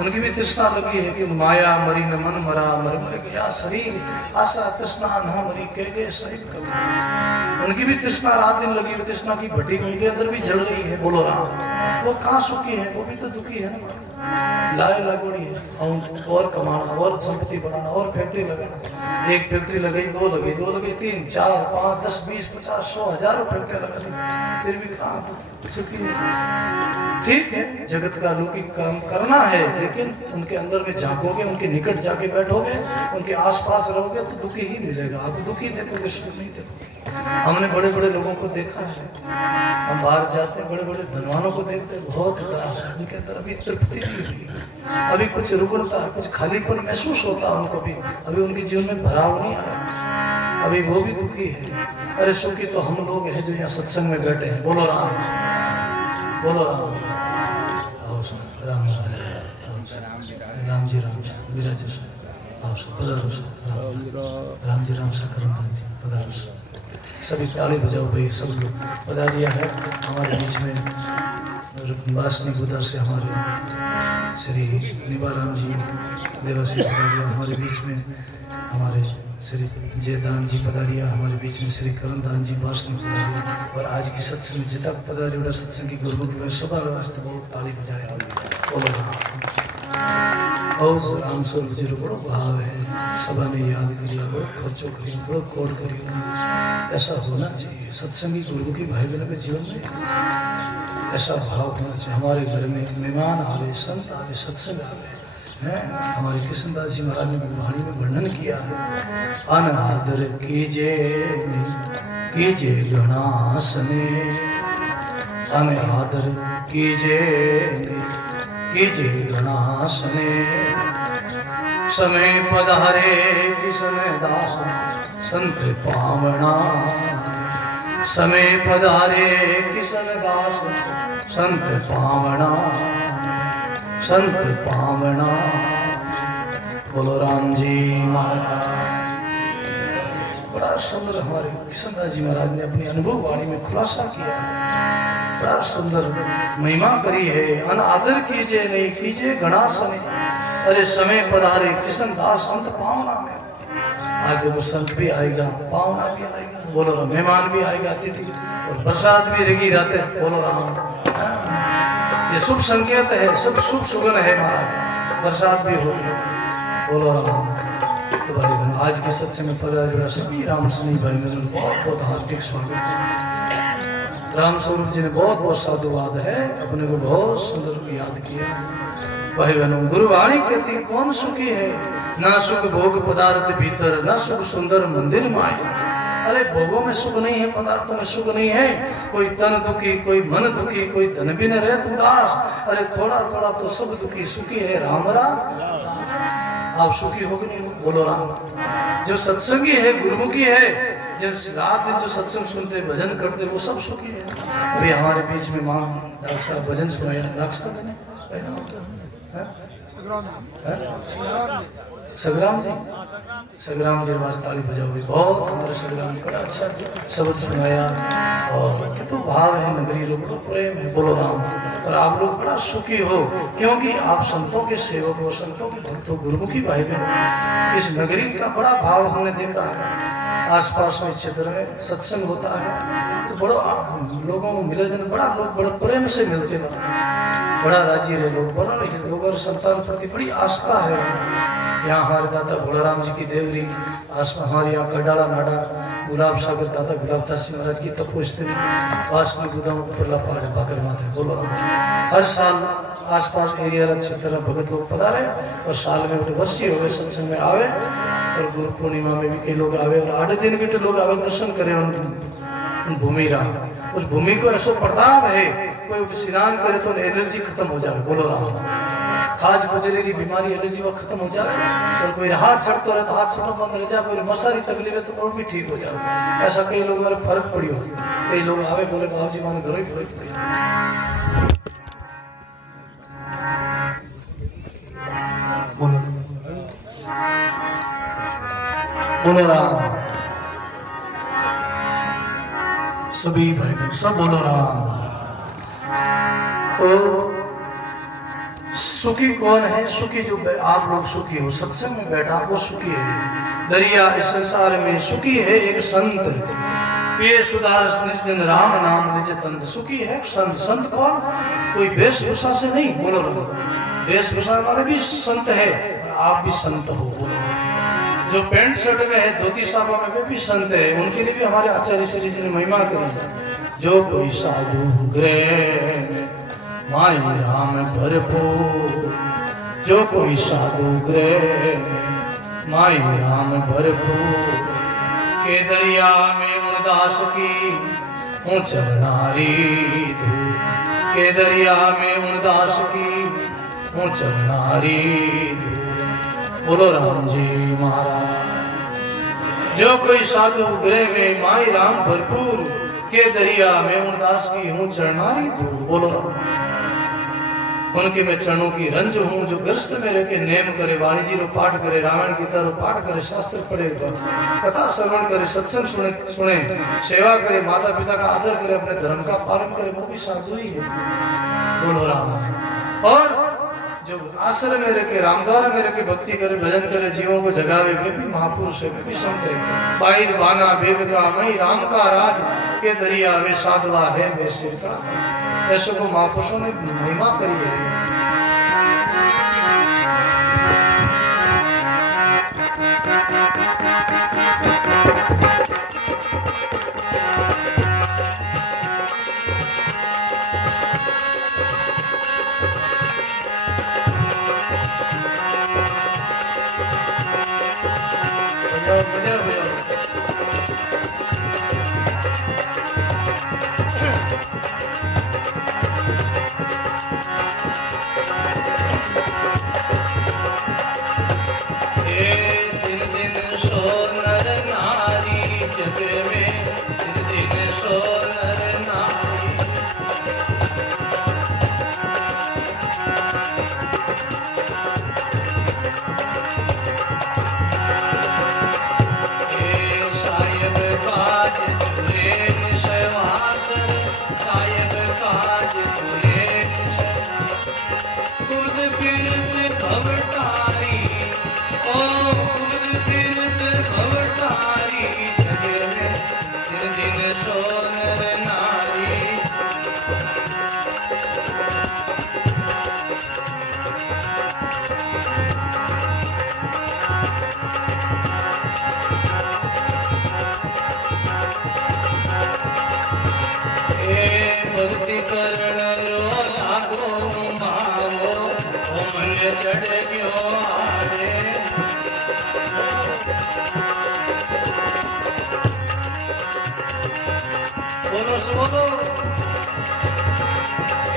उनकी भी तृष्णा लगी है कि माया मरी न मन मरा, मर मर गया शरीर, आशा तृष्णा न मरी कह गए शरीर कभी। उनकी भी तृष्णा रात दिन लगी हुई, तृष्णा की भट्टी उनके अंदर भी जल रही है। बोलो राम। वो कहाँ सुखी है, वो भी तो दुखी है ना। लाए लगोड़ी है, और कमाना, और संपत्ति बनाना, और फैक्ट्री लगाना। एक फैक्ट्री लगाई, 2 लगाई, 2 लगाई, 3, 4, 5, 10, 20, 50, 100, हजारों फैक्ट्री लगा दी, फिर भी कहाँ तो सुखी है। ठीक है, जगत का लौकिक काम करना है, लेकिन उनके अंदर में झांकोगे, उनके निकट जाके बैठोगे, उनके आसपास रहोगे तो दुखी ही मिलेगा। आप दुखी देखोगे, सुख नहीं देखोगे। हमने बड़े बड़े लोगों को देखा है, हम बाहर जाते बड़े बड़े धनवानों को देखते बहुत उदास है, उनके अंदर अभी तृप्ति नहीं हुई, अभी कुछ रुकता है, कुछ खालीपन महसूस होता है उनको भी, अभी उनके जीवन में भराव नहीं आया, अभी वो भी दुखी है। अरे सुखी तो हम लोग हैं जो यहाँ सत्संग में बैठे हैं। बोलो राम, बोलो राम, राम राम जी राम विराज राम जी राम पधारो। सभी ताली बजाओ भाई, सब लोग पधारिया है हमारे बीच में। वासनी बुधा से हमारे श्री निवाराम जी देवासी पधारिया हमारे बीच में, हमारे श्री जयदान जी पधारिया हमारे बीच में, श्री करणदान जी वासनी पधारिया, और आज की सत्संग जितना पधारी बड़ा सत्संग की गुरु की सभा वास्ते बहुत ताली बजाए। बहुत राम स्वरूप जी बड़ो भाव है, सभा ने याद करिए, बड़ो खर्चो करिए, बड़ो कोड करिए। ऐसा होना चाहिए सत्संगी गुरु की भाई बहनों के जीवन में, ऐसा भाव होना चाहिए। हमारे घर में मेहमान आवे, संत आवे, सत्संग आवे हैं। हमारे कृष्णदास जी महाराज ने गुरबाणी में वर्णन किया है, अनादर कीजे कीजे गणासने, अनादर कीजे कीजे गणासने, समय पधारे किसन दास संत पावना, समय पधारे किसन दास संत पावना, संत पावना। बोलो राम जी महाराज। बड़ा सुंदर हमारे कृष्णदास जी महाराज ने अपनी अनुभव वाणी में खुलासा किया है, बड़ा सुंदर महिमा करी है। अनादर कीजिए नहीं कीजिए गणासने, अरे समय पधारे किशन दास संत पावना में। आज देखो संत भी आएगा, पावना भी आएगा, बोलो राम, मेहमान भी आएगा, अतिथि, और प्रसाद भी रेगी रहते, बोलो राम। ये शुभ संकेत है, सब शुभ सुगन है महाराज, प्रसाद भी हो गया, बोलो राम। तो भाई बहन आज की सत्संग में पधारे सभी राम स्नेही भाई बहनों बहुत बहुत हार्दिक स्वागत है। राम स्वरूप जी ने बहुत बहुत साधुवाद है, अपने को बहुत सुंदर याद किया। भाई बहनों गुरुवाणी कहती कौन सुखी है, ना सुख भोग पदार्थ भीतर, ना सुख सुंदर मंदिर माया। अरे भोगों में सुख नहीं है, पदार्थों में सुख नहीं है, कोई तन दुखी, कोई मन दुखी, कोई धन भी न रहे तो उदास। अरे थोड़ा थोड़ा तो सब दुखी, सुखी है राम राम। आप सुखी हो कि नहीं हो, बोलो राम। जो सत्संगी है, गुरुमुखी है, जब रात दिन जो सत्संग सुनते भजन करते वो सब सुखी है। अभी हमारे बीच में माँ डॉक्टर साहब भजन सुनाया, डॉक्टर साहब ने सग्राम जी, सग्राम जी आवाज ताली बजाओगे, बहुत हमारे सग्राम जी बड़ा अच्छा शब्द सुनाया, और कितना भाव है नगरी लोग प्रेम है, बोलो राम। और आप लोग बड़ा सुखी हो क्योंकि आप संतों के सेवक हो, संतों के भक्तों, गुरुमुखी भाई बहन। इस नगरी का बड़ा भाव हमने देखा है, आसपास में क्षेत्र में सत्संग होता है तो बड़ा लोगों को मिले जन, बड़ा लोग बड़ा प्रेम से मिलते, बड़ा राजी रहे लोग, बड़ा लोगों संतान प्रति बड़ी आस्था है। यहाँ हमारे दाता भोलाराम जी की देवरी, हमारे यहाँ कडाला नाडा गुलाब सागर दाता गुलाब दास जी महाराज की तपोस्थली, वासनी गुदाम परला पहाड़ बागर माता, बोलो हर साल आसपास एरिया क्षेत्र में भगत लोग पधारे, और साल में एक वर्षी हो गए सत्संग में आवे, और गुरु पूर्णिमा में भी कई लोग आवे, और 8 दिन के लोग आवे दर्शन करे उन भूमि राम। उस भूमि को ऐसा प्रताप है, कोई स्नान करे तो एलर्जी खत्म हो जाए, बोलो राम। खाज बजरी बीमारी एलर्जी वो खत्म हो जाए, और कोई हाथ चढ़ते रहे तो हाथ चढ़ना बंद रह जाए, कोई मसारी तकलीफ है तो वो भी ठीक हो जाए। ऐसा कई लोगों में फर्क पड़ी हो, कई लोग आवे बोले बाबू जी माने घर ही पड़ी। बोलो राम, सभी भाई बहन सब बोलो राम। तो सुखी कौन है? सुखी जो आप लोग सुखी हो, सत्संग में बैठा वो सुखी है। दरिया इस संसार में सुखी है एक संत, ये सुधार निज दिन राम नाम निज तंत। सुखी है संत। संत कौन? कोई वेशभूषा से नहीं, बोलो राम। वेशभूषा वाले भी संत है, और आप भी संत हो, बोलो। जो पैंट शर्ट में है, धोती साफा में, वे भी संत है, उनके लिए भी हमारे आचार्य श्री जी ने महिमा करी। जो कोई साधु गृह माई राम भरपूर, जो कोई साधु गृह माई राम भरपूर, के दरिया में दास की हूँ चरनारी धूल के दरिया में उन दास की हूँ चरनारी धूल। बोलो राम जी महाराज। जो कोई साधु गृह में माई राम भरपूर के दरिया में उन दास की हूँ चरनारी धूल। बोलो राम। उनके मैं चरणों की रंज हूँ जो ग्रस्त में रह के नेम करे, वाणी जी रो पाठ करे, रामायण गीता रो पाठ करे, शास्त्र पढ़े, कथा श्रवण करे, सत्संग सुने, सेवा करे, माता पिता का आदर करे, अपने धर्म का पालन करे, वो भी साधु ही है। बोलो राम। और जो आश्रम में रह के रामद्वार में रह के भक्ति करे, भजन करे, जीवों को जगावे, वे भी महापुरुष है, वे भी संत है। बाहिर बाना बेबका मई राम का राज के दरिया वे साधवा है वे सिर का। ऐसे को महापुरुषों ने महिमा करी है। चढ़ गयो आरे। बोलो सुनो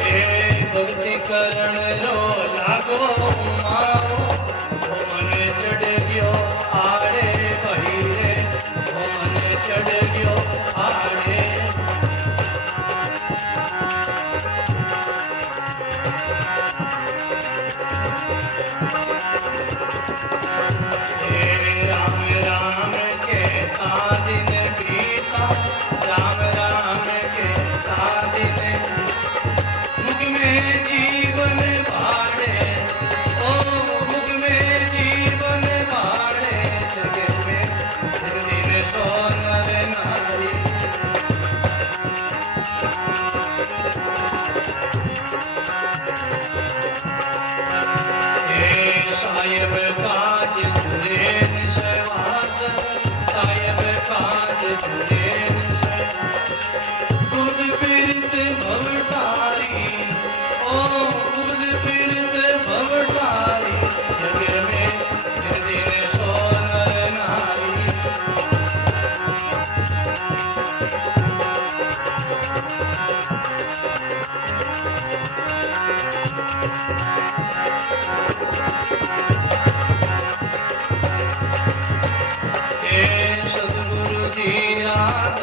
ए भक्ति करण रो लागो माओ मन चढ़ गयो आरे बहिरे मन चढ़ गयो आरे।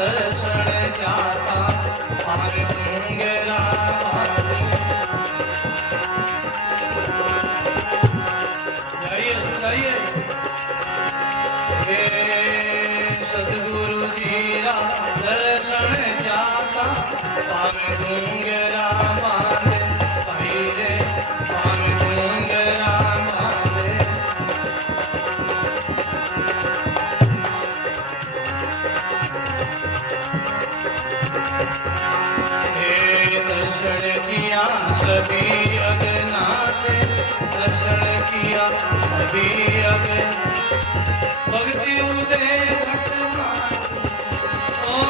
दर्शन जाता हमारे मुंगेरा जाइए सुनाइए। हे सदगुरु जी रा दर्शन जाता हमारे मुंगेरा माने भाई रे हमारे मुंगेरा माने। दर्शन किया सभी अगना से दर्शन किया सभी अगना भक्ति उदय घटना ओ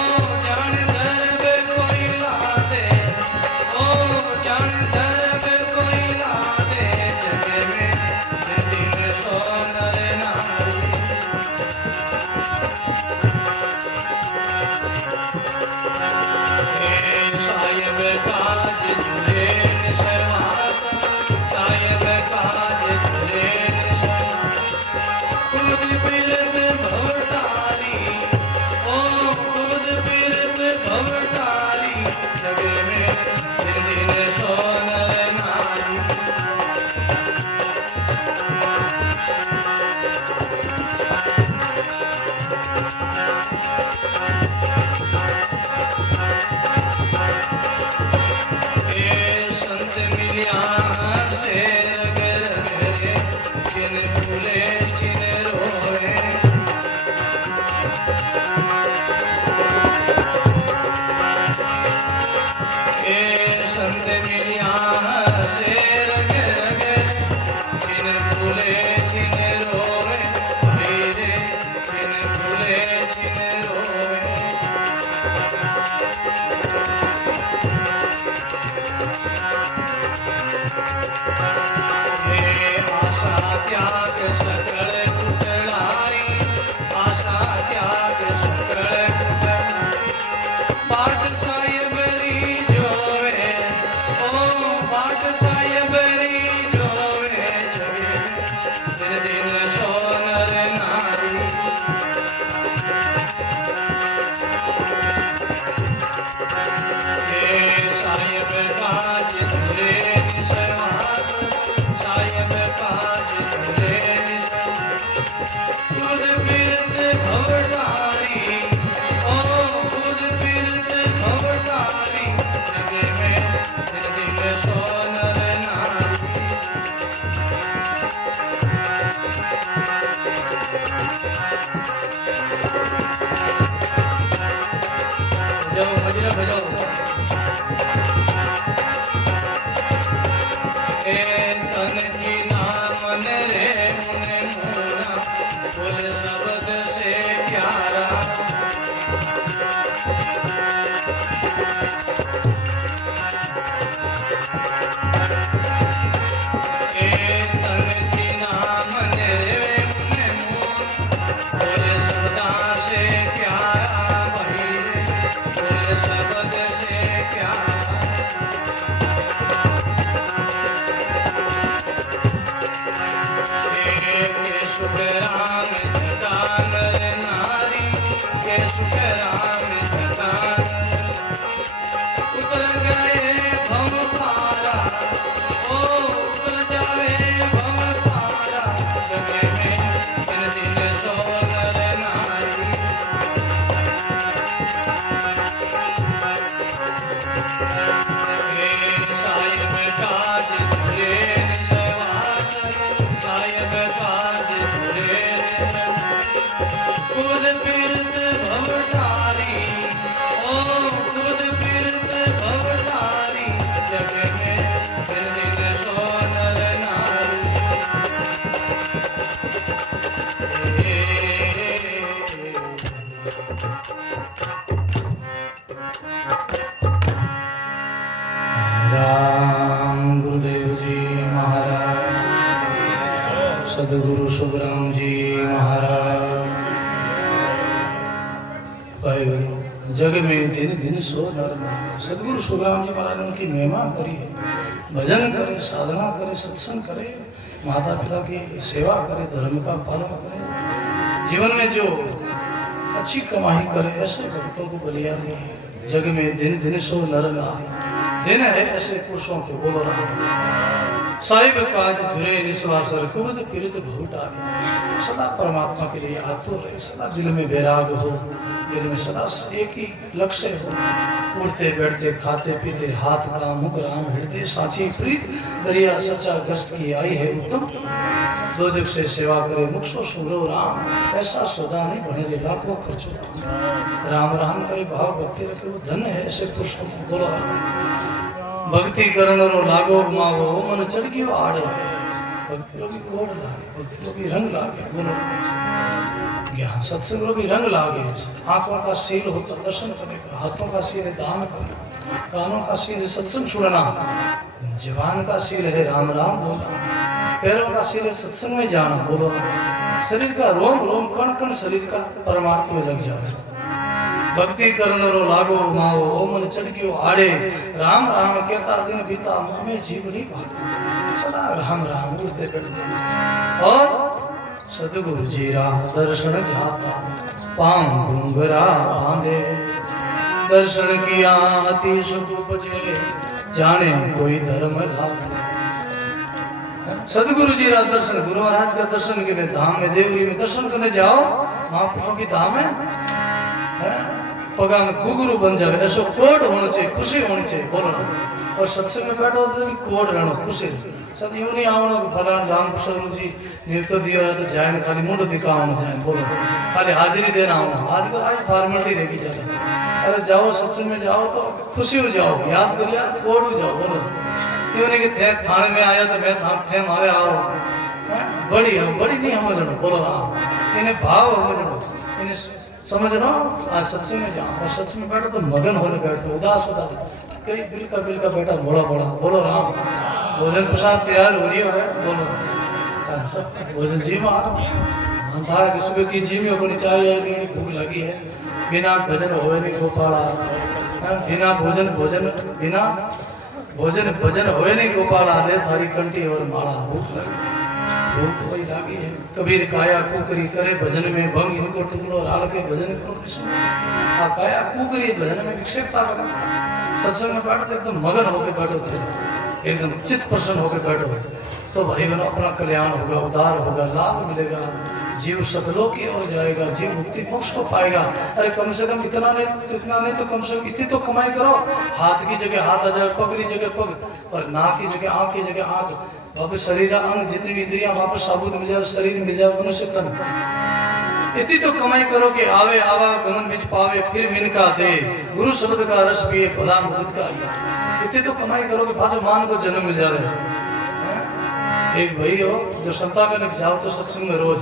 जान दर्द कोई ला दे ओ जान दर्द कोई ला दे जग में दिन सोनर नारी। सदगुरु सुखराम जी महाराज। जग में दिन दिन सो नर नारी। सदगुरु सुखराम जी महाराज उनकी महिमा करी, भजन करे, साधना करे, सत्संग करे, माता पिता की सेवा करे, धर्म का पालन करे, जीवन में जो अच्छी कमाई करे, ऐसे भक्तों को बलियानी है। जग में दिन दिन सो नर नारी, दिन है ऐसे पुरुषों को बोल रहा। साहिब काज जुरे निस्वासर कुबद पीड़ित भूटारी। सदा परमात्मा के लिए आतुर रहे, सदा दिल में वैराग हो, दिल में सदा एक ही लक्ष्य हो। उठते बैठते खाते पीते हाथ का मुख राम हृदय साची प्रीत दरिया सच्चा गस्त की आई है उत्तम। दो जग से सेवा करे मुक्षो सुग्रो राम, ऐसा सौदा नहीं बने रे लाखों खर्चो। राम राम करे भाव भक्ति रखे वो धन्य है ऐसे पुरुषों को बोलो। भक्ति करण रो लागो मावो मन चढ़ गयो आड़े। भक्ति रो भी गोड़ लागे, भक्ति रो भी रंग लागे। बोलो ज्ञान सत्संग रो भी रंग लागे। आंखों का सील हो तो दर्शन करेगा, हाथों का सील है दान करना, कानों का सील है सत्संग सुनना, जीवान का सील है राम राम बोलना, पैरों का सील है सत्संग में जाना। बोलो शरीर का रोम रोम कण कण शरीर का परमार्थ में लग जाना। भक्ति करण रो लागो माओ मन चढ़ गयो आड़े। राम राम कहता दिन बीता मुख में जीवनी भाड़े। सदा राम राम उड़ते बैठते। और सतगुरु जी राम दर्शन जाता, पांव घुंघरा बांधे। दर्शन किया अति सुख उपजे जाने कोई धर्म लाभ। सदगुरु जी का दर्शन, गुरु महाराज का दर्शन के धाम में देवरी में दर्शन करने जाओ, महापुरुषों की धाम है, पगा में गुरु बन जाए, ऐसा कोड होना चाहिए, खुशी होनी चाहिए। बोलो ना। और सत्संग में बैठो तो भी कोड रहना, खुशी। सत यूं नहीं आओ ना फलान राम स्वरूप जी नियुक्त दिया है तो जाए खाली मुंड दिखाओ ना जाए, बोलो खाली हाजिरी देना आओ। आजकल आज फॉर्मेलिटी रहेगी ज्यादा। अरे जाओ सत्संग में जाओ तो खुशी हो जाओ, याद करिए कोड हो जाओ। बोलो क्यों नहीं कि थे थाने में आया तो मैं थे मारे आओ, बड़ी हो बड़ी नहीं समझो। बोलो हाँ, इन्हें भाव समझो, इन्हें समझना। आज सत्संग में जाओ और सत्संग में बैठो तो मगन होने बैठो, उदास उदास, कई बिल का बैठा मोड़ा मोड़ा। बोलो राम। भोजन प्रसाद तैयार हो रही है, बोलो भोजन जी में था कि सुबह की जी में अपनी चाय भूख लगी है, बिना भजन होवे नहीं गोपाला, बिना भोजन भोजन बिना भोजन भजन होवे नहीं गोपाला, ले थारी कंठी और माला। भूख लगी, भूख तो वही लागी है। कबीर काया कुकरी करे भजन में भंग, इनको टुकड़ो राल के भजन करो कृष्ण। आ काया कुकरी भजन में विक्षेपता करो। सत्संग में बैठो एकदम मगन होकर बैठो थे, एकदम चित्त प्रसन्न होकर बैठो, तो भाई बहनों अपना कल्याण होगा, उद्धार होगा, लाभ मिलेगा, जीव सतलोकी हो जाएगा, जीव मुक्ति मोक्ष को पाएगा। अरे कम से कम इतना नहीं तो कम से कम इतनी तो कमाई करो, हाथ की जगह हाथ आ जाए, पग की जगह पग, और नाक की जगह आँख की जगह आँख, वापस शरीर अंग जितनी भी इंद्रियां वापस साबुत मिल जाए, शरीर मिल जाए, मनुष्य तन। इतनी तो कमाई करो कि आवे आवा गमन बिच पावे, फिर मिनका दे गुरु शब्द का रस पिए भला मुकुट का आया। इतनी तो कमाई करो कि भाजो मान को जन्म मिल जाए। एक भाई हो जो संतान में जाओ तो सत्संग में रोज,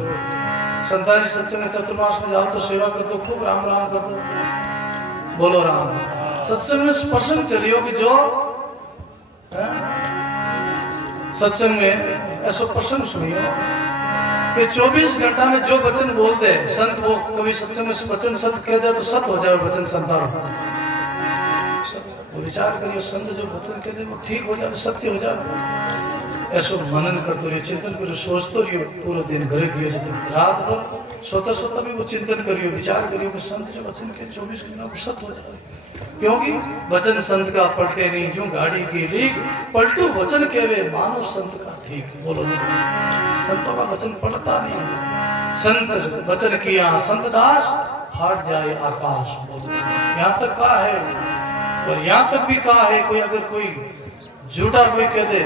संतानी सत्संग में चतुर्मास में जाओ तो सेवा कर दो, खूब राम राम कर दो, बोलो राम। सत्संग में प्रसंग चलियो कि जो सत्संग में ऐसा प्रसंग सुनियो कि 24 घंटा में जो वचन बोलते हैं संत, वो कभी सत्संग में वचन सत्य कह दे तो सत्य हो जाए वचन संतान। वो विचार करियो, संत जो वचन कह दे वो ठीक हो जाए, सत्य हो जाए। ऐसो मनन करते रहियो, चिंतन करियो, सोचते रहियो, पूरा दिन घरे गयो जब रात भर सोता सोता भी वो चिंतन करियो, विचार करियो कि संत जो वचन के 24 घंटा में सत्य हो जाए। क्योंकि वचन संत का पलटे नहीं, जो गाड़ी की लीक पलटू वचन कहवे मानो संत का ठीक। बोलो संतों का वचन पलटता नहीं, संत वचन किया संत दास फाट जाए आकाश। बोलो यहाँ तक कहा है, और यहाँ तक भी कहा है, कोई अगर कोई झूठा कोई कह दे,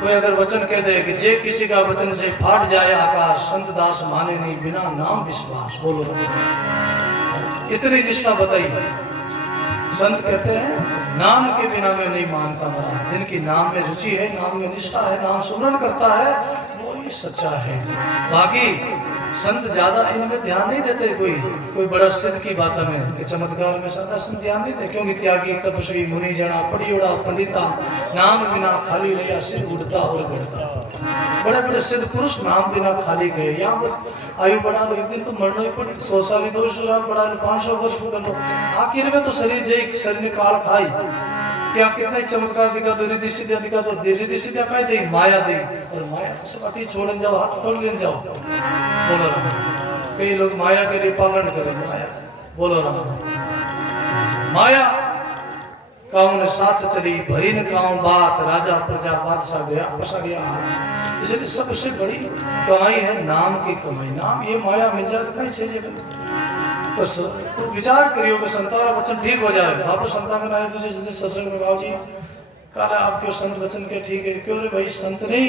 कोई अगर वचन कह दे कि जे किसी का वचन से फाट जाए आकाश, संत दास माने नहीं बिना नाम विश्वास। बोलो इतनी निष्ठा बताई। संत कहते हैं नाम के बिना मैं नहीं मानता महाराज, जिनकी नाम में रुचि है, नाम में निष्ठा है, नाम सुमरण करता है, वो ही सच्चा है। बाकी संत ज्यादा इनमें ध्यान नहीं देते, कोई बड़ा सिद्ध की बात में चमत्कार में ज्यादा संत ध्यान नहीं देते। क्योंकि त्यागी तपस्वी मुनि जना पढ़ियोड़ा पंडिता, नाम बिना खाली रहा सिद्ध उठता और बढ़ता। बड़े बड़े सिद्ध पुरुष नाम बिना खाली गए। यहाँ बस आयु बढ़ा लो, एक दिन तो मरना ही पड़े, 100 साल 200 साल बढ़ा लो, 500 वर्ष कर लो, आखिर में तो शरीर ने काल खाई। क्या कितना ही चमत्कार दिखा दो, रिद्धि सिद्धियां दिखा दो, रिद्धि सिद्धियां काय देगी, माया देगी, और माया तो सब अति छोड़ने जाओ, हाथ छोड़ लेने जाओ। बोलो राम। कई लोग माया के लिए पालन करें, माया। बोलो राम। माया काउन साथ चली भरी न काउन बात, राजा प्रजा बादशाह गया फंसा गया। इसलिए सबसे बड़ी कमाई है नाम की कमाई। नाम ये माया मिल जाए तो कहीं से तो विचार करियो कि संतान वचन ठीक हो जाए। वापस संतान आए तुझे जितने सत्संग में बाबू जी कहा आप क्यों संत वचन के ठीक है, क्यों रे भाई संत नहीं,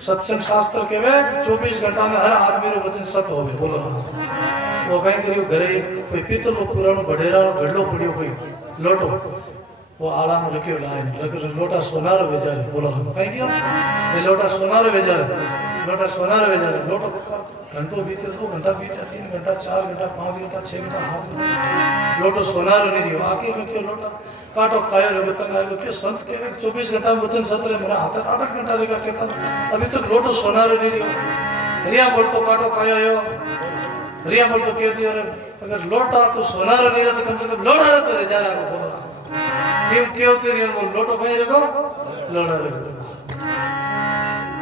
सत्संग शास्त्र के वे 24 घंटा में हर आदमी रो वचन सत्य होवे। बोलो ना। वो कहीं करियो घरे कोई पितल को पुरानो बडेरा घड़लो पड़ियो, कोई लोटो वो आड़ा में रखियो लाइन लोटा सोनारो बेचारे। बोलो कहीं क्यों ये लोटा सोनारो बेचारे, लोटा सोनारो बेचारे। लोटो घंटों बीते, 2 घंटा बीते, 3 घंटा, 4 घंटा, 5 घंटा, 6 घंटा, हाथ लोटो सोनारो नहीं रियो। आखिर में क्यों लोटा काटो कायो रे तंग आयो क्यों संत के 24 घंटा में वचन सत्र मेरा हाथ 8 घंटा रेगा कहता अभी तक लोटो सोनारो नहीं रियो। रिया बोल तो काटो कायो यो, रिया बोल तो कह दियो रे अगर लोटा तो सोनारो नहीं रहा तो कम से कम लोड़ा रहा तो रे जा रहा। बोलो क्यों क्यों तेरी लोटो कहीं रखो लोड़ा रे।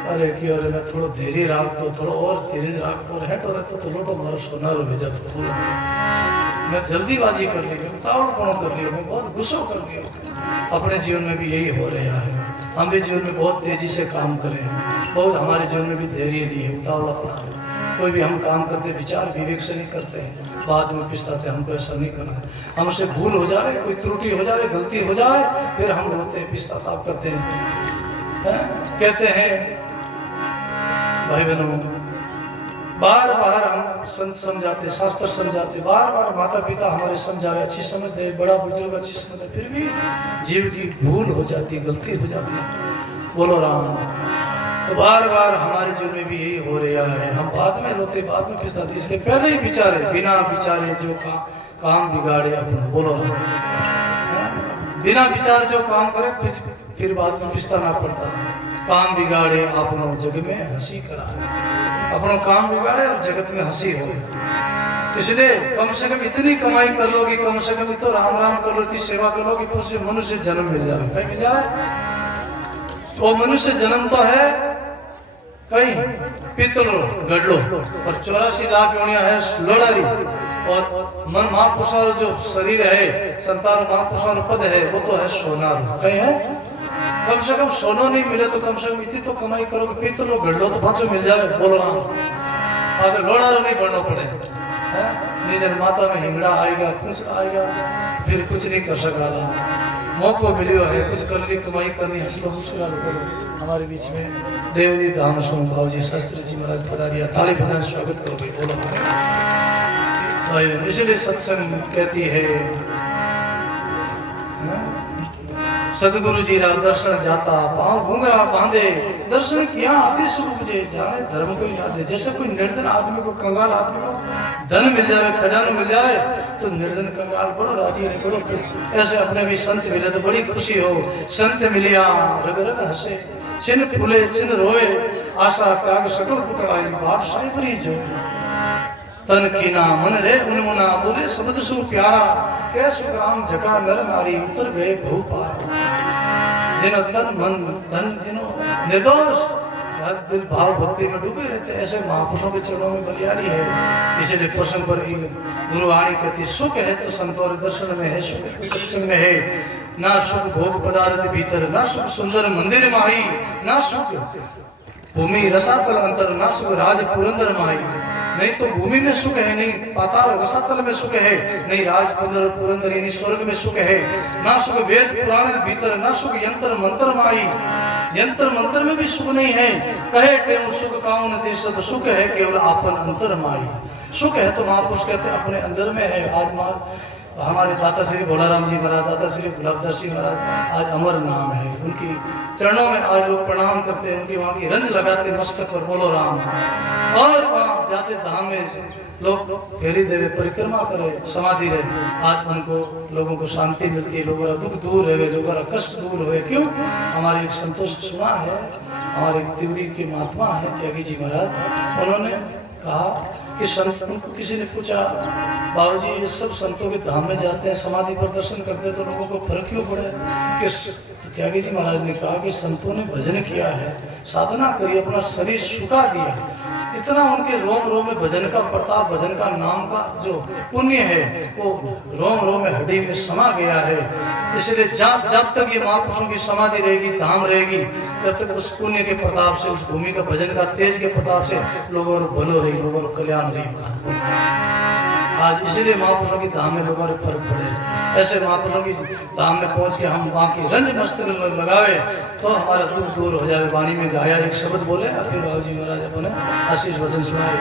अरे कि अरे मैं थोड़ो धैर्य राखतो, थोड़ो और धीरे राखतो, हेठो रहतो तो लोटो मारो सोनारो भेजा तो मैं जल्दीबाजी कर ली, मैं उतावड़पणो कर लियो, मैं बहुत गुस्सो कर लियो। अपने जीवन में भी यही हो रहा है। हम भी जीवन में बहुत तेजी से काम करें, बहुत हमारे जीवन में भी धैर्य नहीं है, उतावड़ापना है। कोई भी हम काम करते विचार विवेक से नहीं करते हैं, बाद में पछताते हमको ऐसा नहीं करना है। हमसे भूल हो जाए, कोई त्रुटि हो जाए, गलती हो जाए, फिर हम रोते हैं, पछताताप करते हैं। कहते हैं भाई बहनों, बार बार हम संत समझाते, शास्त्र समझाते, बार बार माता पिता हमारे समझावे, अच्छी समझ दे, बड़ा बुजुर्ग अच्छी समझ दे, फिर भी जीव की भूल हो जाती, गलती हो जाती है। बोलो राम। तो बार बार हमारे जीवन में भी यही हो रहा है। हम बाद में रोते, बाद में पछताते, इसलिए पहले ही विचारे, बिना विचारे जो काम बिगाड़े अपना। बोलो बिना विचार जो काम करे फिर बाद में पछताना पड़ता है। काम बिगाड़े अपनों जग में हंसी कराए, अपनों काम बिगाड़े और जगत में हंसी हो। इसलिए कम से कम इतनी कमाई कर लो कि कम से कम तो राम राम कर लो, इतनी सेवा कर लो कि फिर से मनुष्य जन्म मिल जाए। कहीं मिल जाए वो मनुष्य जन्म तो है कहीं पितलो गढ़लो, और 84 लाख योनियां है लोड़ारी, और मन महापुरुषारो जो शरीर है, संतान महापुरुषारो पद है, वो तो है सोनारो। कहीं है कम से कम सोनो नहीं मिले तो कम से कम इतनी तो कमाई करो कि पितलो गढ़लो तो पाछो मिल जाए। बोलो राम। पाछो लोड़ारो नहीं बनना पड़े। निजन माता में हिंगड़ा आएगा, कुछ आएगा, फिर कुछ नहीं कर सका। मौको मिलियो है, कुछ कर ली कमाई करनी, हंसलो मुस्कुरा लो। हमारे बीच में देव जी धाम सोम भाव जी शास्त्री जी महाराज पधारिया, ताली बजाएं, स्वागत करो भाई। बोलो भाई। इसलिए सत्संग कहती है सदगुरु जी रा दर्शन जाता, पांव घुंघरा बांधे, दर्शन किया अति सुख बुझे, जाने धर्म को याद है। जैसे कोई निर्धन आदमी को, कंगाल आदमी को धन मिल जाए, खजाना मिल जाए, तो निर्धन कंगाल बड़ो राजी है, बड़ो फिर ऐसे अपने भी संत मिले तो बड़ी खुशी हो। संत मिलिया रग रग हंसे, छिन फूले छिन रोए, आशा त्याग सकल कुटराई, बाट साई भरी जो। तन कीना मन रे उन्मुना, बोले समझ सु प्यारा, कह सुग्राम जगा नर नारी, उतर गए बहु पार। जिनो तन मन धन, जिनो निर्दोष दिल भाव भक्ति में डूबे रहते, ऐसे महापुरुषों के चरणों में बलियारी है। इसीलिए प्रसंग पर गुरुवाणी कहती, सुख है तो संतोर दर्शन में है, सुख है तो सत्संग में है। ना सुख भोग पदार्थ भीतर, ना सुख सुंदर मंदिर माही, ना सुख भूमि रसातल अंतर, ना सुख राज पुरंदर माही। नहीं तो भूमि में सुख है, नहीं पाताल रसातल में सुख है, नहीं राज पुरंदर यानी स्वर्ग में सुख है। ना सुख वेद पुराण के भीतर, ना सुख यंत्र मंत्र माई, यंत्र मंत्र में भी सुख नहीं है। कहे टेम सुख काउन दिशत, सुख है केवल आपन अंतर माई। सुख है तो महापुरुष कहते अपने अंदर में है। आज हमारे दाता श्री भोलाराम जी महाराज, दाता श्री गुलाबदास जी महाराज आज अमर नाम है, उनकी चरणों में आज लोग प्रणाम करते हैं, उनकी वहाँ की रंज लगाते मस्तक पर। बोलो राम। और वहाँ जाते धाम में लोग फेरी देवे, परिक्रमा करे, समाधि रहे, आज उनको लोगों को शांति मिलती है, लोगों का दुख दूर रहे, लोगों का कष्ट दूर हुए। क्यों? हमारे एक संतोष सुना है, हमारे एक तिवरी के महात्मा है त्यागी जी महाराज, उन्होंने कहा कि संत, उनको किसी ने पूछा, बाबू जी ये सब संतों के धाम में जाते हैं, समाधि पर दर्शन करते हैं, तो लोगों को फर्क क्यों पड़े? कि त्यागी जी महाराज ने कहा कि संतों ने भजन किया है, साधना करी, अपना शरीर सुखा दिया, इतना उनके रोम रोम में भजन का प्रताप, भजन का नाम का जो पुण्य है वो रोम रोम में हड्डी में समा गया है। इसलिए जब तक ये महापुरुषों की समाधि रहेगी, धाम रहेगी, तब तक उस पुण्य के प्रताप से, उस भूमि का भजन का तेज के प्रताप से लोगों को भलो रही, लोगों को कल्याण रही। आज इसीलिए महापुरुषों की धाम में लोगों को फर्क पड़े। ऐसे महापुरुषों की धाम में पहुंच के हम वहाँ की रंज मस्तक लगावे तो हमारा दुख दूर हो जाए। वाणी में गाया एक शब्द बोले और फिर बाबू जी महाराज अपने आशीष वचन सुनाए।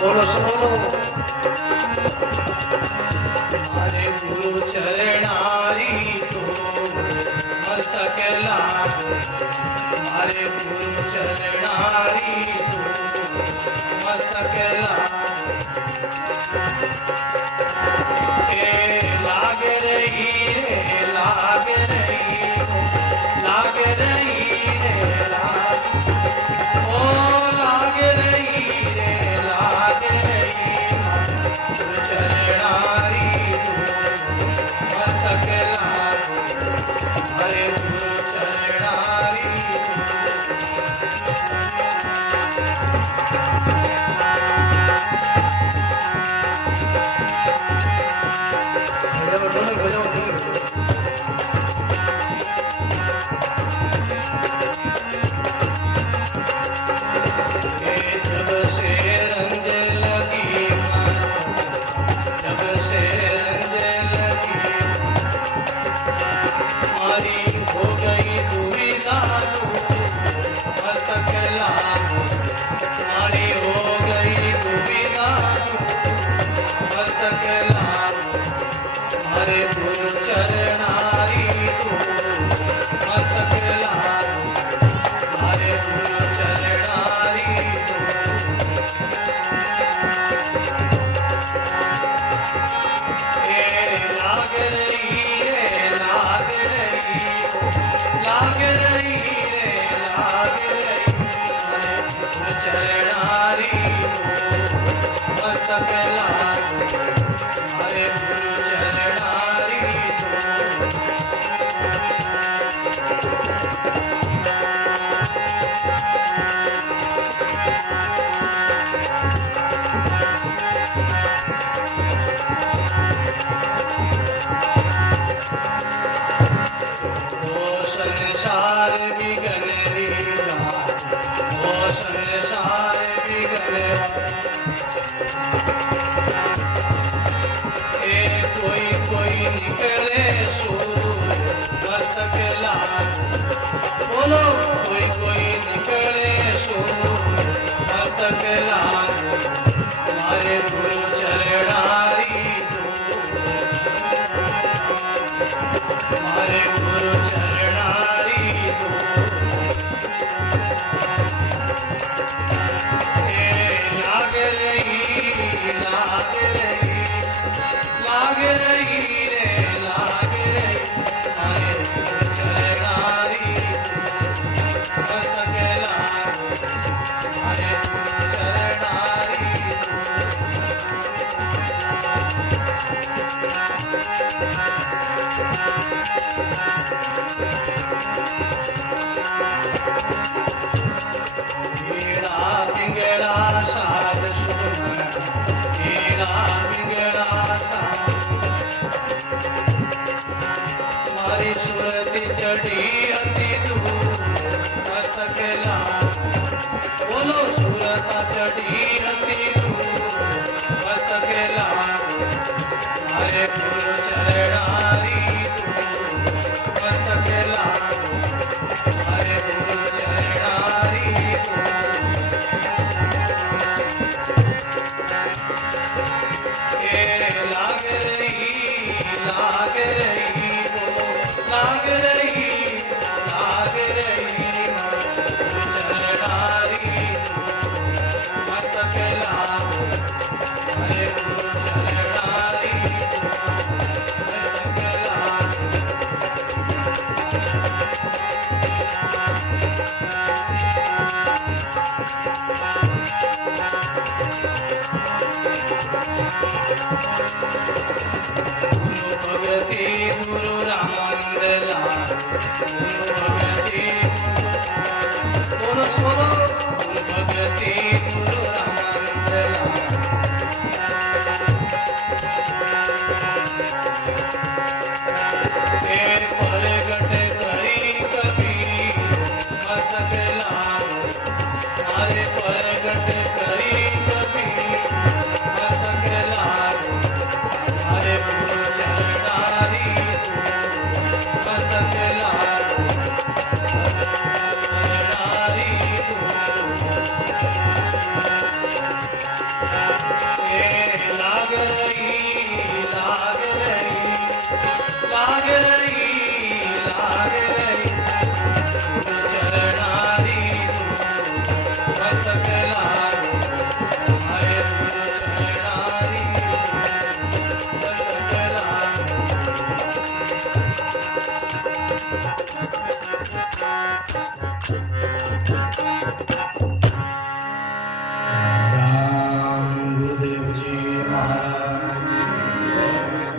बोलो सुनो, हमारे गुरु चरणारी तो मस्तक लागो, हमारे गुरु चरणारी तो मस्तक लागो।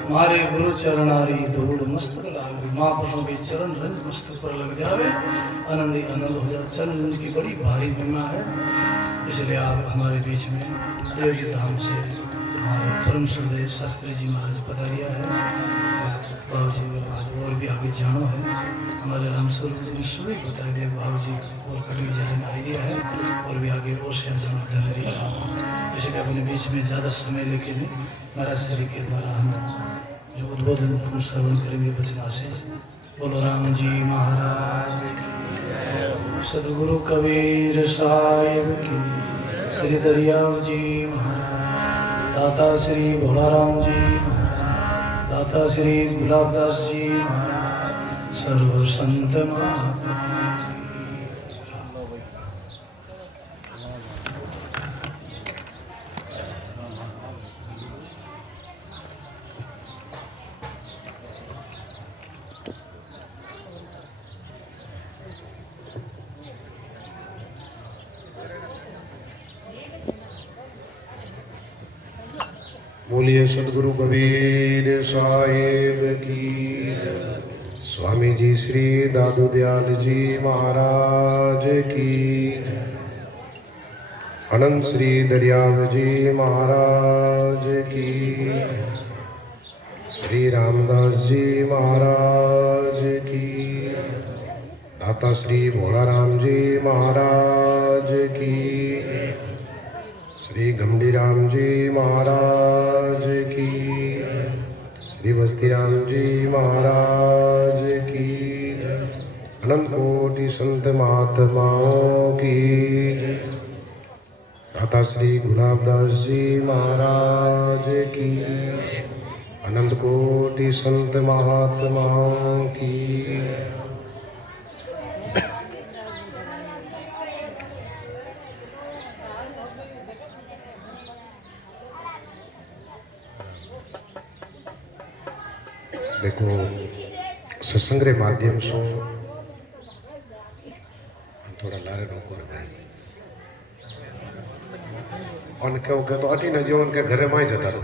मारे गुरु चरणारी धूल मस्तक लागे, महापुरुषों के चरण रंज मस्तक पर लग जावे, आनंद ही आनंद हो जाए। चरण रंज की बड़ी भारी महिमा है, इसलिए आप हमारे बीच में देवजी धाम से हमारे परम श्रद्धेय शास्त्री जी महाराज पधारिया है। बाबू जी आज और भी आगे जानो है, हमारे राम स्वरूप जी ने सभी बता दिया। बाबू जी और कभी जाने आइडिया है और भी आगे और से जाना धन रही, इसलिए अपने बीच में ज़्यादा समय लेके नहीं, महाराज श्री के द्वारा हम जो उद्बोधन तुम श्रवण करेंगे वचन आशीष। बोलो राम जी महाराज की, सदगुरु कबीर साहिब की, श्री दरियाव जी महाराज, दाता श्री भोलाराम जी महाराज, दाता श्री गुलाबदास जी महाराज, सर्व संत महात्मा बोलिए सदगुरु कबीर साहिब की, स्वामी जी श्री दादू दयाल जी महाराज की, अनंत श्री दरियाव जी महाराज की, श्री रामदास जी महाराज की, दाता श्री भोलाराम जी महाराज की, श्री गंभीराम जी महाराज की, श्री बस्तीराम जी महाराज की, अनंत कोटि संत महात्माओं की, दाता श्री गुलाबदास जी महाराज की, अनंत कोटि संत महात्माओं की। देखो सत्संग रे माध्यम से थोड़ा लारे रोको रे भाई उनके ओके तो अटी न जो उनके घरे में ही जता रहो।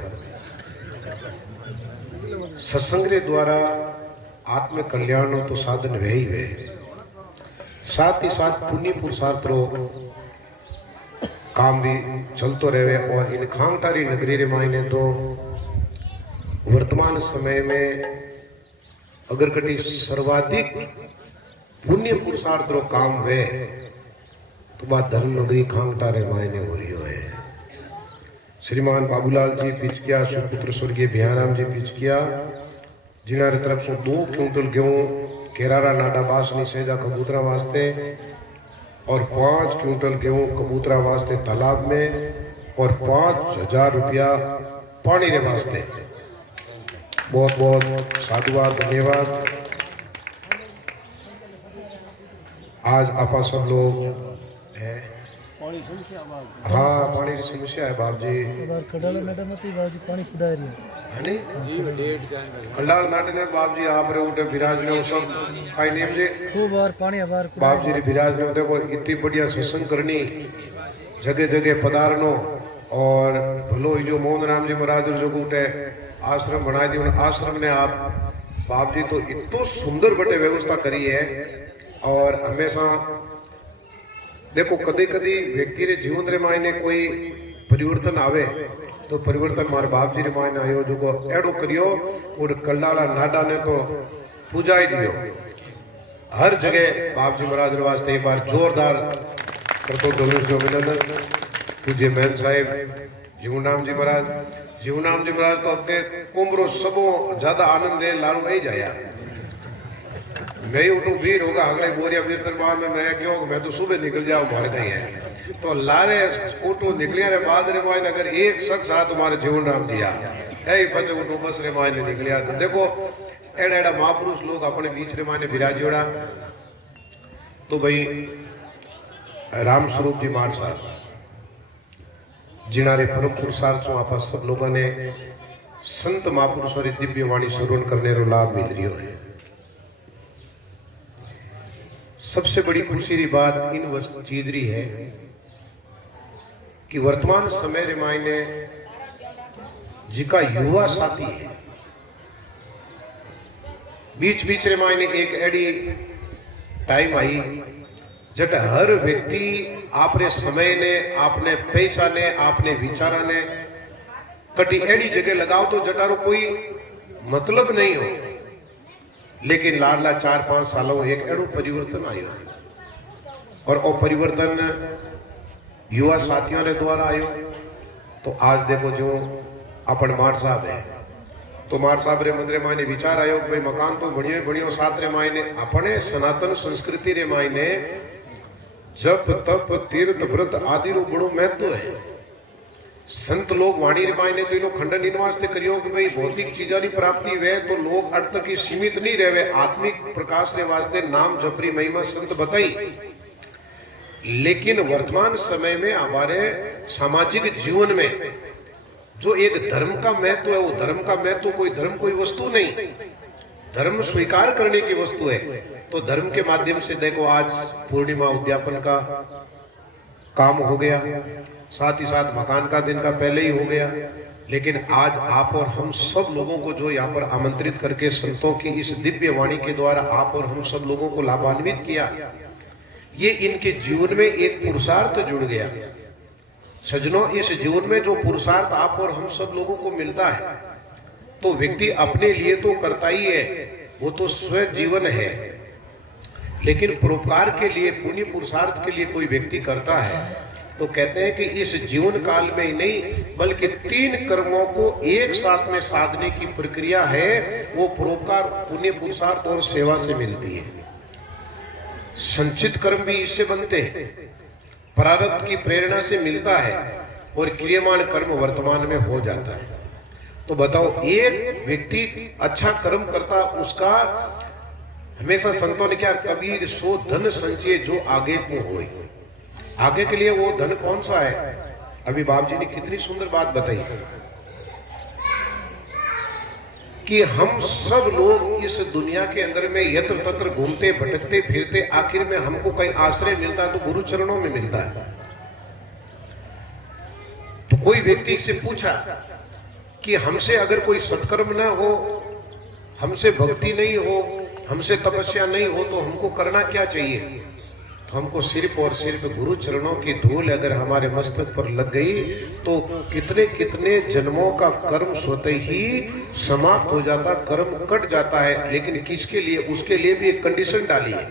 सत्संग रे द्वारा आत्म कल्याण तो साधन वे ही वे, साथ ही साथ पुण्य पुरुषार्थ रो काम भी चलतो रहे। और इन खांगटारी नगरी रे मायने तो वर्तमान समय में अगर कटी सर्वाधिक पुण्य पुरुषार्थ रो काम वे तो बात धर्म नगरी खांगटारे मायने हो रही है। श्रीमान बाबूलाल जी पिचकिया, सुपुत्र स्वर्गीय बिहाराम जी पिचकिया, जिनारे तरफ से 2 क्विंटल गेहूं केरारा नाडा बासनी सेजा कबूतरा वास्ते और 5 क्विंटल गेहूं कबूतरा वास्ते तालाब में और 5,000 रुपया पानी रे वास्ते। बहुत बहुत साधुवाद, धन्यवाद। आज आप सब लोग हैं, हाँ पानी की समस्या है बाप जी। कडाला नाटा मत बाप जी पानी खुदा रही है नहीं कल्लाल नाटे ने बाप जी आप रे उठे विराज ने सब काई नेम जे खूब बार पानी बार बाप जी रे विराज ने देखो इतनी बढ़िया सत्संग करनी, जगह जगह पधारनो और भलो जो मोहन राम जी महाराज जो उठे आश्रम बना दी, उन आश्रम ने आप बाप जी तो इतनी सुंदर बटे व्यवस्था करी है। और हमेशा देखो कदी कदी व्यक्ति रे जीवन रे मायने कोई परिवर्तन आवे तो परिवर्तन मारे बाप जी रे मायने आयो जो को एडो करियो और कल्लाला नाडा ने तो पूजा ही दियो। हर जगह बाप जी महाराज रे वास्ते एक बार जोरदार करतो दोनों से अभिनंदन। पूज्य महंत साहिब जीवनाम जी महाराज, जीवनाम जी महाराज तो आपके कुमरो सबो ज्यादा आनंद है लारू ही जाया। मैं उठू भीड़ होगा अगले बोरिया बिस्तर बांध नया क्यों मैं तो सुबह निकल जाऊं मर गई है तो लारे उठू निकलिया रे बाद रे मायने अगर एक शख्स आ तुम्हारे जीवन राम दिया ऐ बच उठू बस रे मायने निकलिया। तो देखो एड़ा एड़ा महापुरुष लोग अपने बीच रे मायने विराजियोड़ा। तो भाई राम स्वरूप जी मार साहब जिनारे परम पुरुषार्थ आप सब लोगों ने संत महापुरुषों री दिव्य वाणी श्रवण करने रो लाभ मिल रही है। सबसे बड़ी खुशी री बात इन चीज री है कि वर्तमान समय रे मायने जिका युवा साथी है बीच बीच रे मायने एक एडी टाइम आई जट हर व्यक्ति आपने समय ने आपने पैसा ने आपने विचारा ने कटी एडी जगह लगाओ तो जटारो कोई मतलब नहीं हो। लेकिन लाडला 4-5 सालों एक एडो परिवर्तन आयो और वो परिवर्तन युवा साथियों ने द्वारा आयो। तो आज देखो जो अपन मार साहब है तो मार साहब रे मंदिर मायने विचार आयो भाई मकान तो बढ़िया बढ़िया साथ रे मायने अपने सनातन संस्कृति रे मायने जप तप तीर्थ व्रत आदि रो बड़ो महत्व है। संत लोग वाणी रे मायने तो लोग खंडन इन वास्ते करियो कि भाई भौतिक चीजा की प्राप्ति वे तो लोग अर्थ तक ही सीमित नहीं रहे, आत्मिक प्रकाश रे वास्ते नाम जपरी महिमा संत बताई। लेकिन वर्तमान समय में हमारे सामाजिक जीवन में जो एक धर्म का महत्व है वो धर्म का महत्व कोई धर्म कोई वस्तु नहीं, धर्म स्वीकार करने की वस्तु है। तो धर्म के माध्यम से देखो आज पूर्णिमा उद्यापन का काम हो गया, साथ ही साथ मकान का दिन का पहले ही हो गया। लेकिन आज आप और हम सब लोगों को जो यहाँ पर आमंत्रित करके संतों की इस दिव्य वाणी के द्वारा आप और हम सब लोगों को लाभान्वित किया, ये इनके जीवन में एक पुरुषार्थ जुड़ गया। सज्जनों, इस जीवन में जो पुरुषार्थ आप और हम सब लोगों को मिलता है तो व्यक्ति अपने लिए तो करता ही है, वो तो स्व जीवन है। लेकिन परोपकार के लिए, पुण्य पुरुषार्थ के लिए कोई व्यक्ति करता है तो कहते हैं कि इस जीवन काल में ही नहीं बल्कि 3 कर्मों को एक साथ में साधने की प्रक्रिया है, वो परोपकार, पुण्य पुरुषार्थ और सेवा से मिलती है। संचित कर्म भी इससे बनते हैं, प्रारब्ध की प्रेरणा से मिलता है और क्रियमान कर्म वर्तमान में हो जाता है। तो बताओ, एक व्यक्ति अच्छा कर्म करता उसका हमेशा संतों ने क्या, कबीर सो धन संचय जो आगे को होए। आगे के लिए वो धन कौन सा है? अभी बाप जी ने कितनी सुंदर बात बताई। कि हम सब लोग इस दुनिया के अंदर में यत्र तत्र घूमते भटकते फिरते, आखिर में हमको कहीं आश्रय मिलता है तो गुरु चरणों में मिलता है। तो कोई व्यक्ति से पूछा कि हमसे अगर कोई सत्कर्म ना हो, हमसे भक्ति नहीं हो, हमसे तपस्या नहीं हो, तो हमको करना क्या चाहिए? तो हमको सिर्फ और सिर्फ गुरु चरणों की धूल अगर हमारे मस्तक पर लग गई तो कितने कितने जन्मों का कर्म स्वतः ही समाप्त हो जाता, कर्म कट जाता है। लेकिन किसके लिए? उसके लिए भी एक कंडीशन डाली है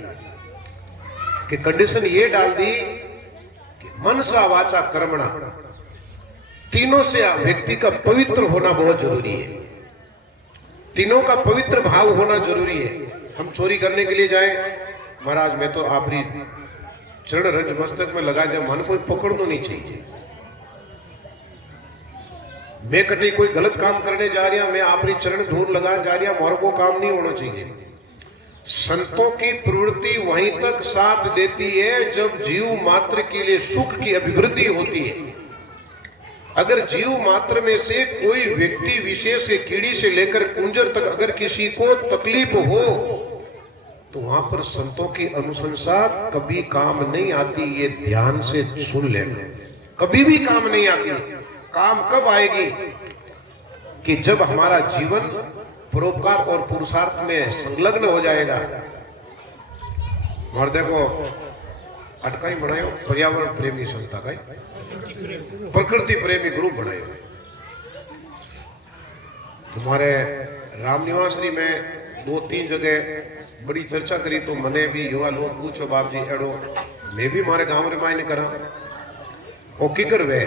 कि कंडीशन ये डाल दी कि मनसा वाचा कर्मणा, तीनों से व्यक्ति का पवित्र होना बहुत जरूरी है। तीनों का पवित्र भाव होना जरूरी है। हम चोरी करने के लिए जाए, महाराज मैं तो आपरी चरण रज मस्तक में लगा दे, मन कोई पकड़ तो नहीं चाहिए। मैं कहीं कोई गलत काम करने जा रहा, मैं आपरी चरण धूल लगा जा रहा, मोर को काम नहीं होना चाहिए। संतों की प्रवृत्ति वहीं तक साथ देती है जब जीव मात्र के लिए सुख की अभिवृद्धि होती है। अगर जीव मात्र में से कोई व्यक्ति विशेष के कीड़ी से लेकर कुंजर तक अगर किसी को तकलीफ हो तो वहां पर संतों की अनुशंसा कभी काम नहीं आती। ये ध्यान से सुन लेना, कभी भी काम नहीं आती। काम कब आएगी? कि जब हमारा जीवन परोपकार और पुरुषार्थ में संलग्न हो जाएगा। और देखो अटकाई बनायो पर्यावरण प्रेमी संस्था का, प्रकृति प्रेमी ग्रुप बनायो। तुम्हारे रामनिवासरी में 2-3 जगह बड़ी चर्चा करी तो मने भी युवा लोग पूछो बाप जी एड़ो मैं भी मारे गांव रे मायने करा ओ की करवे।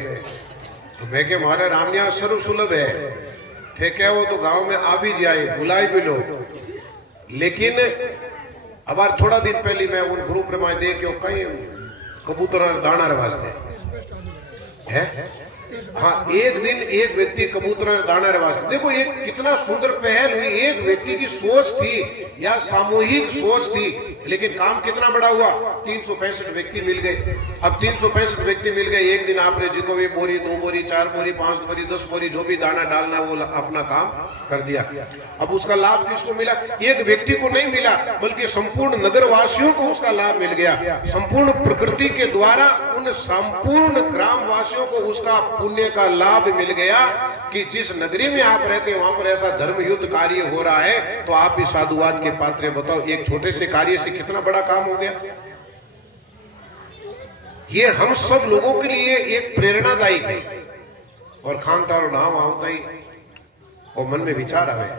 तो मैं के मारे रामनिया सर्व सुलभ है थे क्या हो तो गांव में आ भी जाए, बुलाई भी लो। लेकिन अब थोड़ा दिन पहले मैं उन ग्रुप रे मायने देखो कहीं कबूतर दाना रे वास्ते है। हाँ, एक दिन एक व्यक्ति कबूतर दाना रे वास्ते, देखो ये कितना सुंदर पहल हुई। एक व्यक्ति की सोच थी या सामूहिक सोच थी, लेकिन काम कितना बड़ा हुआ। 365 व्यक्ति मिल गए। अब 365 व्यक्ति मिल गए, एक दिन आपने जिसको भी बोरी 2 बोरी 4 बोरी 5 बोरी 10 बोरी जो भी दाना डालना वो अपना काम कर दिया। अब उसका लाभ किसको मिला? एक व्यक्ति को नहीं मिला, बल्कि संपूर्ण नगर वासियों को उसका लाभ मिल गया। संपूर्ण प्रकृति के द्वारा उन संपूर्ण ग्राम वासियों को उसका पुण्य का लाभ मिल गया कि जिस नगरी में आप रहते हैं वहां पर ऐसा धर्म युद्ध कार्य हो रहा है। तो आप भी साधुवाद के पात्र बताओ, एक छोटे से कार्य से कितना बड़ा काम हो गया। ये हम सब लोगों के लिए एक प्रेरणादायी है। और खान तारो नाम आवता ही और मन में विचार आवे।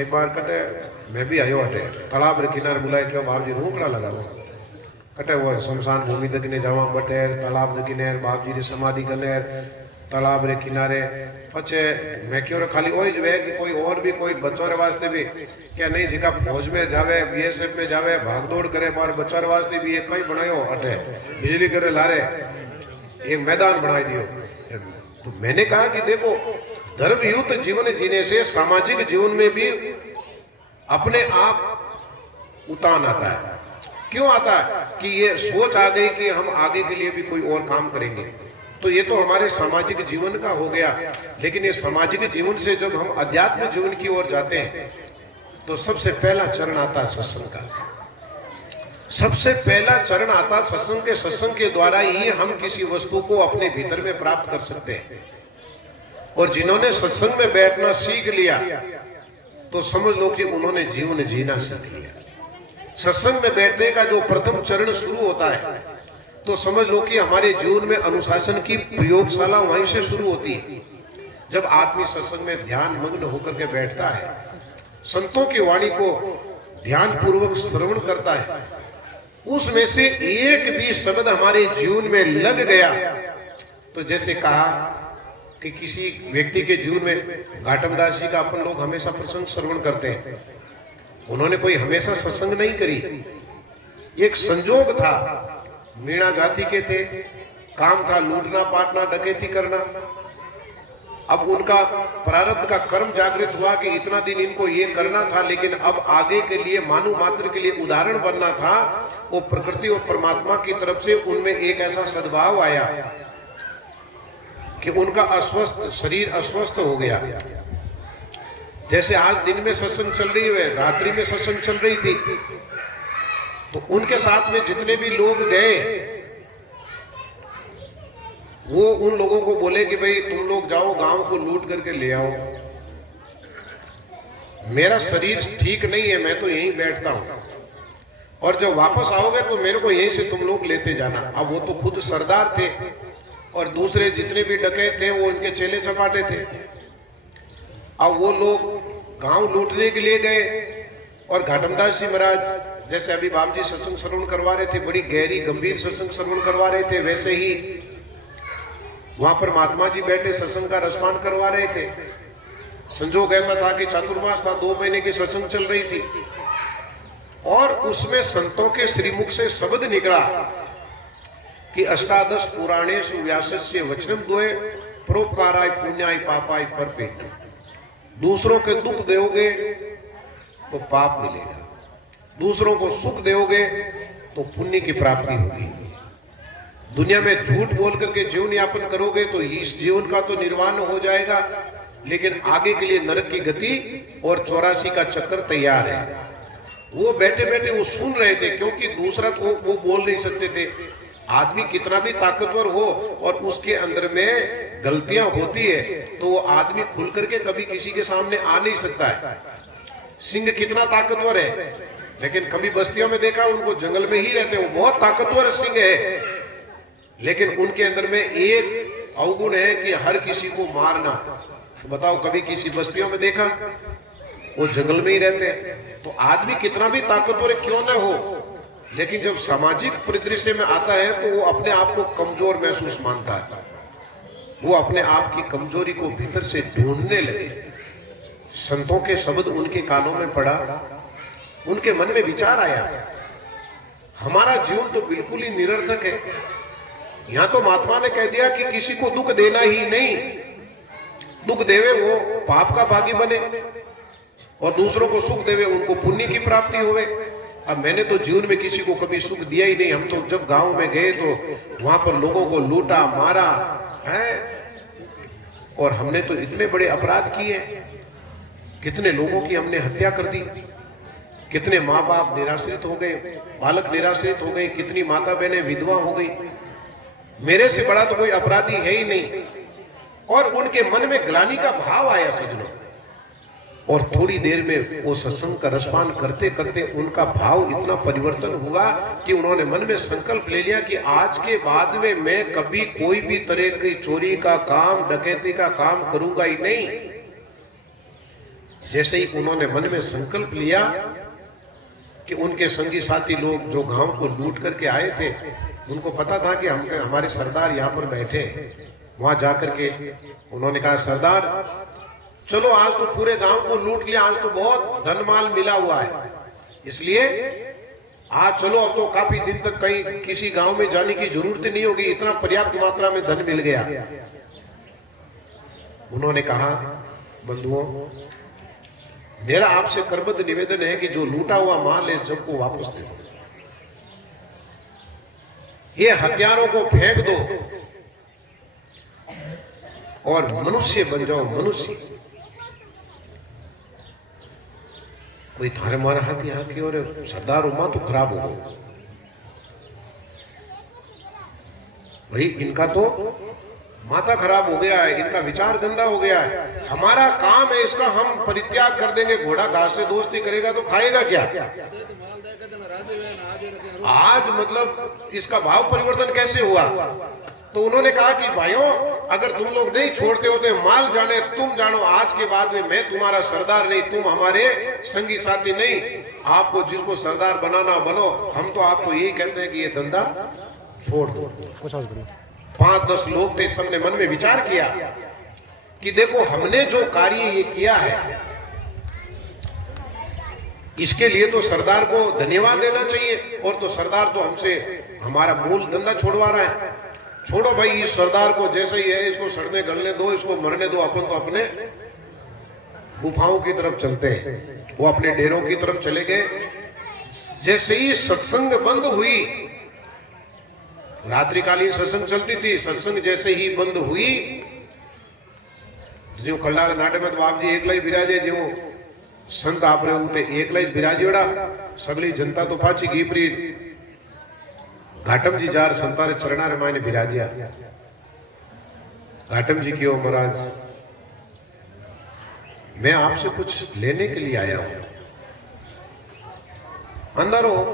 एक बार कटे मैं भी आयो हटे तालाब रे किनारे बुलाए क्यों बाप जी रूकड़ा लगा कटे वो शमशान भूमि दकिने जावा बटेर तालाब दकिने बाप जी री समाधि कने तालाब रे किनारे पछे मैं क्यों खाली ओई ज वे कि कोई और भी कोई बच्चों रे वास्ते भी क्या नहीं जिका फौज में जावे बीएसएफ में जावे भागदौड़ करे पर बच्चों रे वास्ते भी एक कई बनायो अटे बिजली करे लारे एक मैदान बनाई दियो। तो मैंने कहा कि देखो धर्मयुक्त जीवन जीने से सामाजिक जीवन में भी अपने आप उतान आता है। क्यों आता है? कि ये सोच आ गई कि हम आगे के लिए भी कोई और काम करेंगे। तो ये तो हमारे सामाजिक जीवन का हो गया। लेकिन ये सामाजिक जीवन से जब हम अध्यात्म जीवन की ओर जाते हैं तो सबसे पहला चरण आता है सत्संग का। सबसे पहला चरण आता है सत्संग के। सत्संग के द्वारा ही हम किसी वस्तु को अपने भीतर में प्राप्त कर सकते हैं। और जिन्होंने सत्संग में बैठना सीख लिया तो समझ लो कि उन्होंने जीवन जीना सीख लिया। सत्संग में बैठने का जो प्रथम चरण शुरू होता है तो समझ लो कि हमारे जीवन में अनुशासन की प्रयोगशाला वहीं से शुरू होती है। जब आदमी सत्संग में ध्यान मग्न होकर के बैठता है, संतों की वाणी को ध्यान पूर्वक श्रवण करता है, उसमें से एक भी शब्द हमारे जीवन में लग गया तो जैसे कहा कि किसी व्यक्ति के जीवन में घाटम दास जी का अपन लोग हमेशा प्रसंग श्रवण करते हैं। उन्होंने कोई हमेशा सत्संग नहीं करी, एक संजोग था। मीणा जाति के थे, काम था लूटना पाटना डकैती करना। अब उनका प्रारब्ध का कर्म जागृत हुआ कि इतना दिन इनको ये करना था, लेकिन अब आगे के लिए मानव मात्र के लिए उदाहरण बनना था। वो प्रकृति और परमात्मा की तरफ से उनमें एक ऐसा सद्भाव आया कि उनका अस्वस्थ शरीर अस्वस्थ हो गया। जैसे आज दिन में सत्संग चल रही है, रात्रि में सत्संग चल रही थी, तो उनके साथ में जितने भी लोग गए वो उन लोगों को बोले कि भाई तुम लोग जाओ गांव को लूट करके ले आओ, मेरा शरीर ठीक नहीं है, मैं तो यहीं बैठता हूं, और जब वापस आओगे तो मेरे को यहीं से तुम लोग लेते जाना। अब वो तो खुद सरदार थे और दूसरे जितने भी डकैत थे वो उनके चेले चपाटे थे। अब वो लोग गांव लूटने के लिए गए और घाटमदास जी महाराज जैसे अभी बाप जी सत्संग श्रवण करवा रहे थे, बड़ी गहरी गंभीर सत्संग श्रवण करवा रहे थे, वैसे ही वहां पर महात्मा जी बैठे सत्संग का रसपान करवा रहे थे। संजोग ऐसा था कि चातुर्मास था, 2 महीने की सत्संग चल रही थी और उसमें संतों के श्रीमुख से शब्द निकला कि अष्टादश पुराणेषु व्यासस्य वचनम द्वय परोपकाराय पुण्याय पापाय परपेट। दूसरों के दुख दोगे तो पाप मिलेगा, दूसरों को सुख दोगे तो पुण्य की प्राप्ति होगी। दुनिया में झूठ बोल करके जीवन यापन करोगे तो इस जीवन का तो निर्वाण हो जाएगा, लेकिन आगे के लिए नरक की गति और 84 का चक्कर तैयार है। वो बैठे बैठे वो सुन रहे थे, क्योंकि दूसरा तो वो बोल नहीं सकते थे। आदमी कितना भी ताकतवर हो और उसके अंदर में गलतियां होती है तो वो आदमी खुल करके कभी किसी के सामने आ नहीं सकता है। सिंह कितना ताकतवर है, लेकिन कभी बस्तियों में देखा उनको जंगल में ही रहते, वो बहुत ताकतवर सिंह है, लेकिन उनके अंदर में एक अवगुण है कि हर किसी को मारना। तो बताओ कभी किसी बस्तियों में देखा, वो जंगल में ही रहते हैं। तो आदमी कितना भी ताकतवर क्यों न हो, लेकिन जब सामाजिक परिदृश्य में आता है तो वो अपने आप को कमजोर महसूस मानता है, वो अपने आप की कमजोरी को भीतर से ढूंढने लगे। संतों के शब्द उनके कानों में पड़ा, उनके मन में विचार आया, हमारा जीवन तो बिल्कुल ही निरर्थक है। यहां तो महात्मा ने कह दिया कि किसी को दुख देना ही नहीं, दुख देवे वो पाप का भागी बने और दूसरों को सुख देवे उनको पुण्य की प्राप्ति होवे। अब मैंने तो जीवन में किसी को कभी सुख दिया ही नहीं। हम तो जब गांव में गए तो वहां पर लोगों को लूटा मारा है, और हमने तो इतने बड़े अपराध किए, कितने लोगों की हमने हत्या कर दी, कितने माँ बाप निराश्रित हो गए, बालक निराश्रित हो गए, कितनी माता बहनें विधवा हो गई। मेरे से बड़ा तो कोई अपराधी है ही नहीं। और उनके मन में ग्लानि का भाव आया सजनों, और थोड़ी देर में वो सत्संग का रसपान करते करते उनका भाव इतना परिवर्तन हुआ कि उन्होंने मन में संकल्प ले लिया कि आज के बाद में मैं कभी कोई भी तरह की चोरी का काम, डकैती का काम करूंगा ही नहीं। जैसे ही उन्होंने मन में संकल्प लिया कि उनके संगी साथी लोग जो गांव को लूट करके आए थे, उनको पता था कि हमारे सरदार यहाँ पर बैठे। वहां जाकर के उन्होंने कहा, सरदार चलो आज तो पूरे गांव को लूट लिया, आज तो बहुत धन माल मिला हुआ है, इसलिए आज चलो, अब तो काफी दिन तक कहीं किसी गांव में जाने की जरूरत नहीं होगी, इतना पर्याप्त मात्रा में धन मिल गया। उन्होंने कहा, बंधुओं मेरा आपसे करबद्ध निवेदन है कि जो लूटा हुआ माल है सबको वापस दे दो, ये हथियारों को फेंक दो और मनुष्य बन जाओ, मनुष्य। कोई थारे मारा हाथ यहाँ की और सरदार उमा तो खराब हो गई भाई, इनका तो माथा खराब हो गया है, इनका विचार गंदा हो गया है। हमारा काम है इसका हम परित्याग कर देंगे। घोड़ा घास से दोस्ती करेगा तो खाएगा क्या? आज मतलब इसका भाव परिवर्तन कैसे हुआ? तो उन्होंने कहा कि भाइयों अगर तुम लोग नहीं छोड़ते होते, माल जाने तुम जानो, आज के बाद में मैं तुम्हारा सरदार नहीं, तुम हमारे संगी साथी नहीं, आपको जिसको सरदार बनाना बनो, हम तो आपको यही कहते हैं कि ये धंधा छोड़ दो। 5-10 लोग थे, सबने मन में विचार किया कि देखो हमने जो कार्य ये किया है इसके लिए तो सरदार को धन्यवाद देना चाहिए, और तो सरदार तो हमसे हमारा मूल धंधा छोड़वा रहा है। छोड़ो भाई इस सरदार को, जैसे ही है इसको सड़ने गलने दो, इसको मरने दो, अपन तो अपने गुफाओं की तरफ चलते हैं। वो अपने डेरों की तरफ चले गए। जैसे ही सत्संग बंद हुई, रात्रिकालीन सत्संग चलती थी, सत्संग जैसे ही बंद हुई, जो कल्लाल नाटे में तो बाप जी एकला ही बिराजे जो संत आप रहे उठे एकला ही बिराजेड़ा सगली जनता तो पाची गीपरी घाटम जी जार संतारे चरणा रे मायने बिराजिया घाटम जी क्यों महाराज मैं आपसे कुछ लेने के लिए आया हूं अंदर हो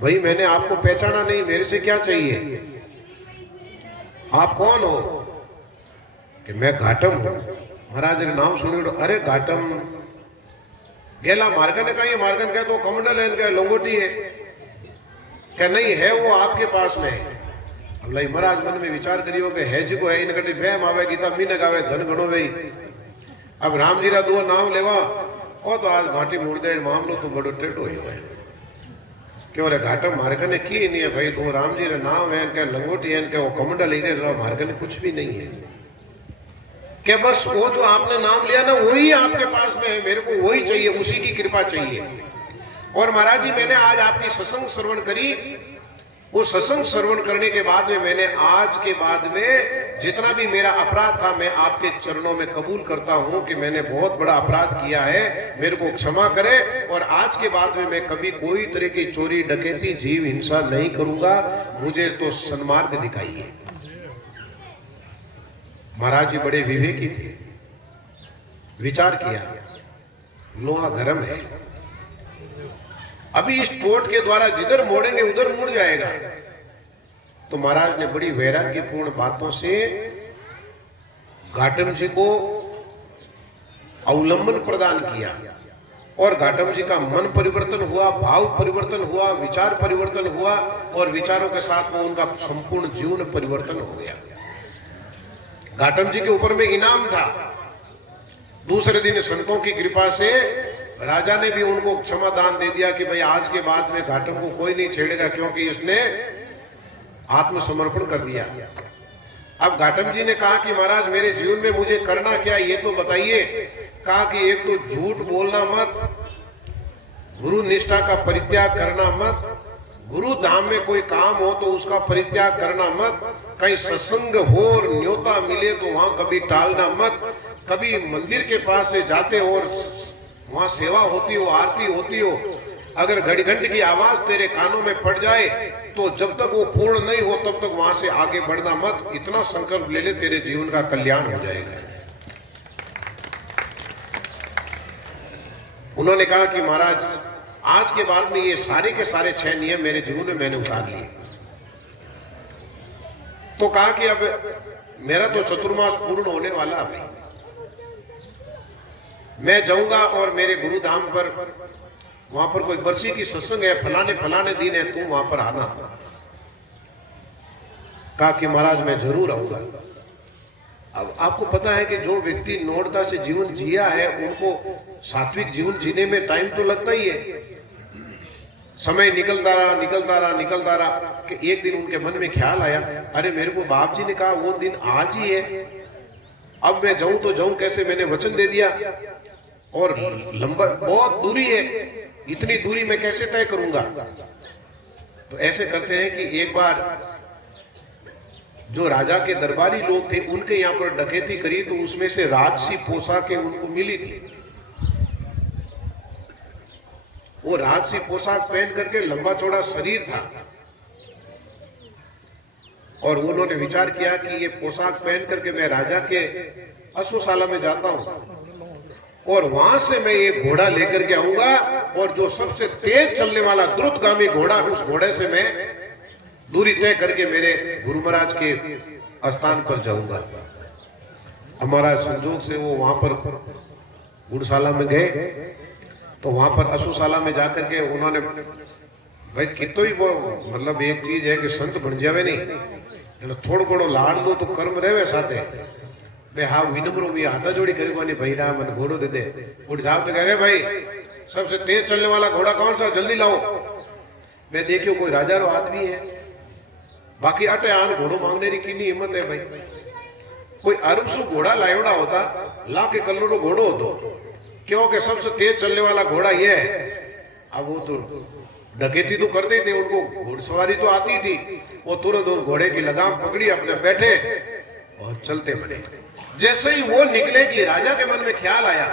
भाई मैंने आपको पहचाना नहीं मेरे से क्या चाहिए आप कौन हो कि मैं घाटम हूं महाराज ने नाम सुनियो अरे घाटम गेला मार्गन ने कहा मार्गन कहे तो कमंडल है इनका लंगोटी है क्या नहीं है वो आपके पास में है अब लाई महाराज मन में विचार करियो कि है जी को है इन कटी वहम आवे गीता मीने गावे धन घणो वे अब राम जी रा दो नाम लेवा ओ तो आज घाटी मुड़ गए मामलो तो बड़ो टेढ़ो ही है क्यों रे घाटम मार्गन ने की नहीं है भाई तो राम जी रे नाम है इनके लंगोटी है इनके वो कमंडल इने मार्गन कुछ भी नहीं है कि बस वो जो आपने नाम लिया ना वही आपके पास में है मेरे को वही चाहिए उसी की कृपा चाहिए और महाराज जी मैंने आज आपकी सत्संग श्रवण करी वो सत्संग श्रवण करने के बाद में मैंने आज के बाद में जितना भी मेरा अपराध था मैं आपके चरणों में कबूल करता हूं कि मैंने बहुत बड़ा अपराध किया है मेरे को क्षमा करे और आज के बाद में मैं कभी कोई तरह की चोरी डकैती जीव हिंसा नहीं करूंगा मुझे तो सन्मार्ग दिखाइए महाराज जी बड़े विवेकी थे विचार किया लोहा गरम है अभी इस चोट के द्वारा जिधर मोड़ेंगे उधर मुड़ जाएगा तो महाराज ने बड़ी वैराग्यपूर्ण बातों से घाटम जी को अवलंबन प्रदान किया और घाटम जी का मन परिवर्तन हुआ भाव परिवर्तन हुआ विचार परिवर्तन हुआ और विचारों के साथ में उनका संपूर्ण जीवन परिवर्तन हो गया घाटम जी के ऊपर में इनाम था दूसरे दिन संतों की कृपा से राजा ने भी उनको क्षमा दान दे दिया कि भाई आज के बाद में घाटम को कोई नहीं छेड़ेगा क्योंकि इसने आत्मसमर्पण कर दिया अब घाटम जी ने कहा कि महाराज मेरे जीवन में मुझे करना क्या ये तो बताइए कहा कि एक तो झूठ बोलना मत गुरु निष्ठा का परित्याग करना मत गुरु धाम में कोई काम हो तो उसका परित्याग करना मत कहीं सत्संग हो और न्योता मिले तो वहां कभी टालना मत कभी मंदिर के पास से जाते हो और वहां सेवा होती हो आरती होती हो अगर घड़ी घंटे की आवाज तेरे कानों में पड़ जाए तो जब तक वो पूर्ण नहीं हो तब तक वहां से आगे बढ़ना मत इतना संकल्प ले ले तेरे जीवन का कल्याण हो जाएगा उन्होंने कहा कि महाराज आज के बाद में ये सारे के सारे 6 नियम मेरे जीवन में मैंने उतार लिए तो कहा कि अब मेरा तो चतुर्मास पूर्ण होने वाला भाई मैं जाऊंगा और मेरे गुरु धाम पर वहां पर कोई बरसी की सत्संग है फलाने दिन है तू वहां पर आना कहा कि महाराज मैं जरूर आऊंगा अब आपको पता है कि जो व्यक्ति नोटता से जीवन जिया है उनको सात्विक जीवन जीने में टाइम तो लगता ही है समय निकलता रहा कि एक दिन उनके मन में ख्याल आया अरे मेरे को बाप जी ने कहा वो दिन आज ही है अब मैं जाऊं तो जाऊं कैसे मैंने वचन दे दिया और लंबा बहुत दूरी है इतनी दूरी मैं कैसे तय करूंगा तो ऐसे करते हैं कि एक बार जो राजा के दरबारी लोग थे उनके यहाँ पर डकैती करी तो उसमें से राजसी पोशाकें उनको मिली थी वो राजसी पोशाक पहन करके लंबा चौड़ा शरीर था और उन्होंने विचार किया कि ये पोशाक पहन करके मैं राजा के अश्वशाला में जाता हूं और वहां से मैं ये घोड़ा लेकर के आऊंगा और जो सबसे तेज चलने वाला द्रुतगामी घोड़ा उस घोड़े से मैं दूरी तय करके मेरे गुरु महाराज के स्थान पर जाऊंगा हमारा संजोग से वो वहां पर गुड़शाला में गए तो वहां पर अश्वशाला में जाकर के उन्होंने भाई कितो ही वो मतलब एक चीज है कि संत बन जावे नहीं थोड़ो घणो लाड़ दो तो कर्म रहे साथे बे हाँ विनम्र भी हाथा जोड़ी करी कोनी भाई राम मन घोड़ो दे दे उठ जाओ तो कह रहे भाई सबसे तेज चलने वाला घोड़ा कौन सा जल्दी लाओ मैं देखियो कोई राजा रो आदमी है बाकी अटे आन घोड़ो मांगने की कितनी हिम्मत है भाई कोई अरबसु घोड़ा लायोड़ा होता ला के कलर घोड़ो होतो क्योंकि सबसे तेज चलने वाला घोड़ा ये है अब वो तो डकैती तो करते थे उनको घोड़सवारी तो आती थी वो तुरंत उस घोड़े की लगाम पकड़ी अपने बैठे और चलते बने। जैसे ही वो निकले कि राजा के मन में ख्याल आया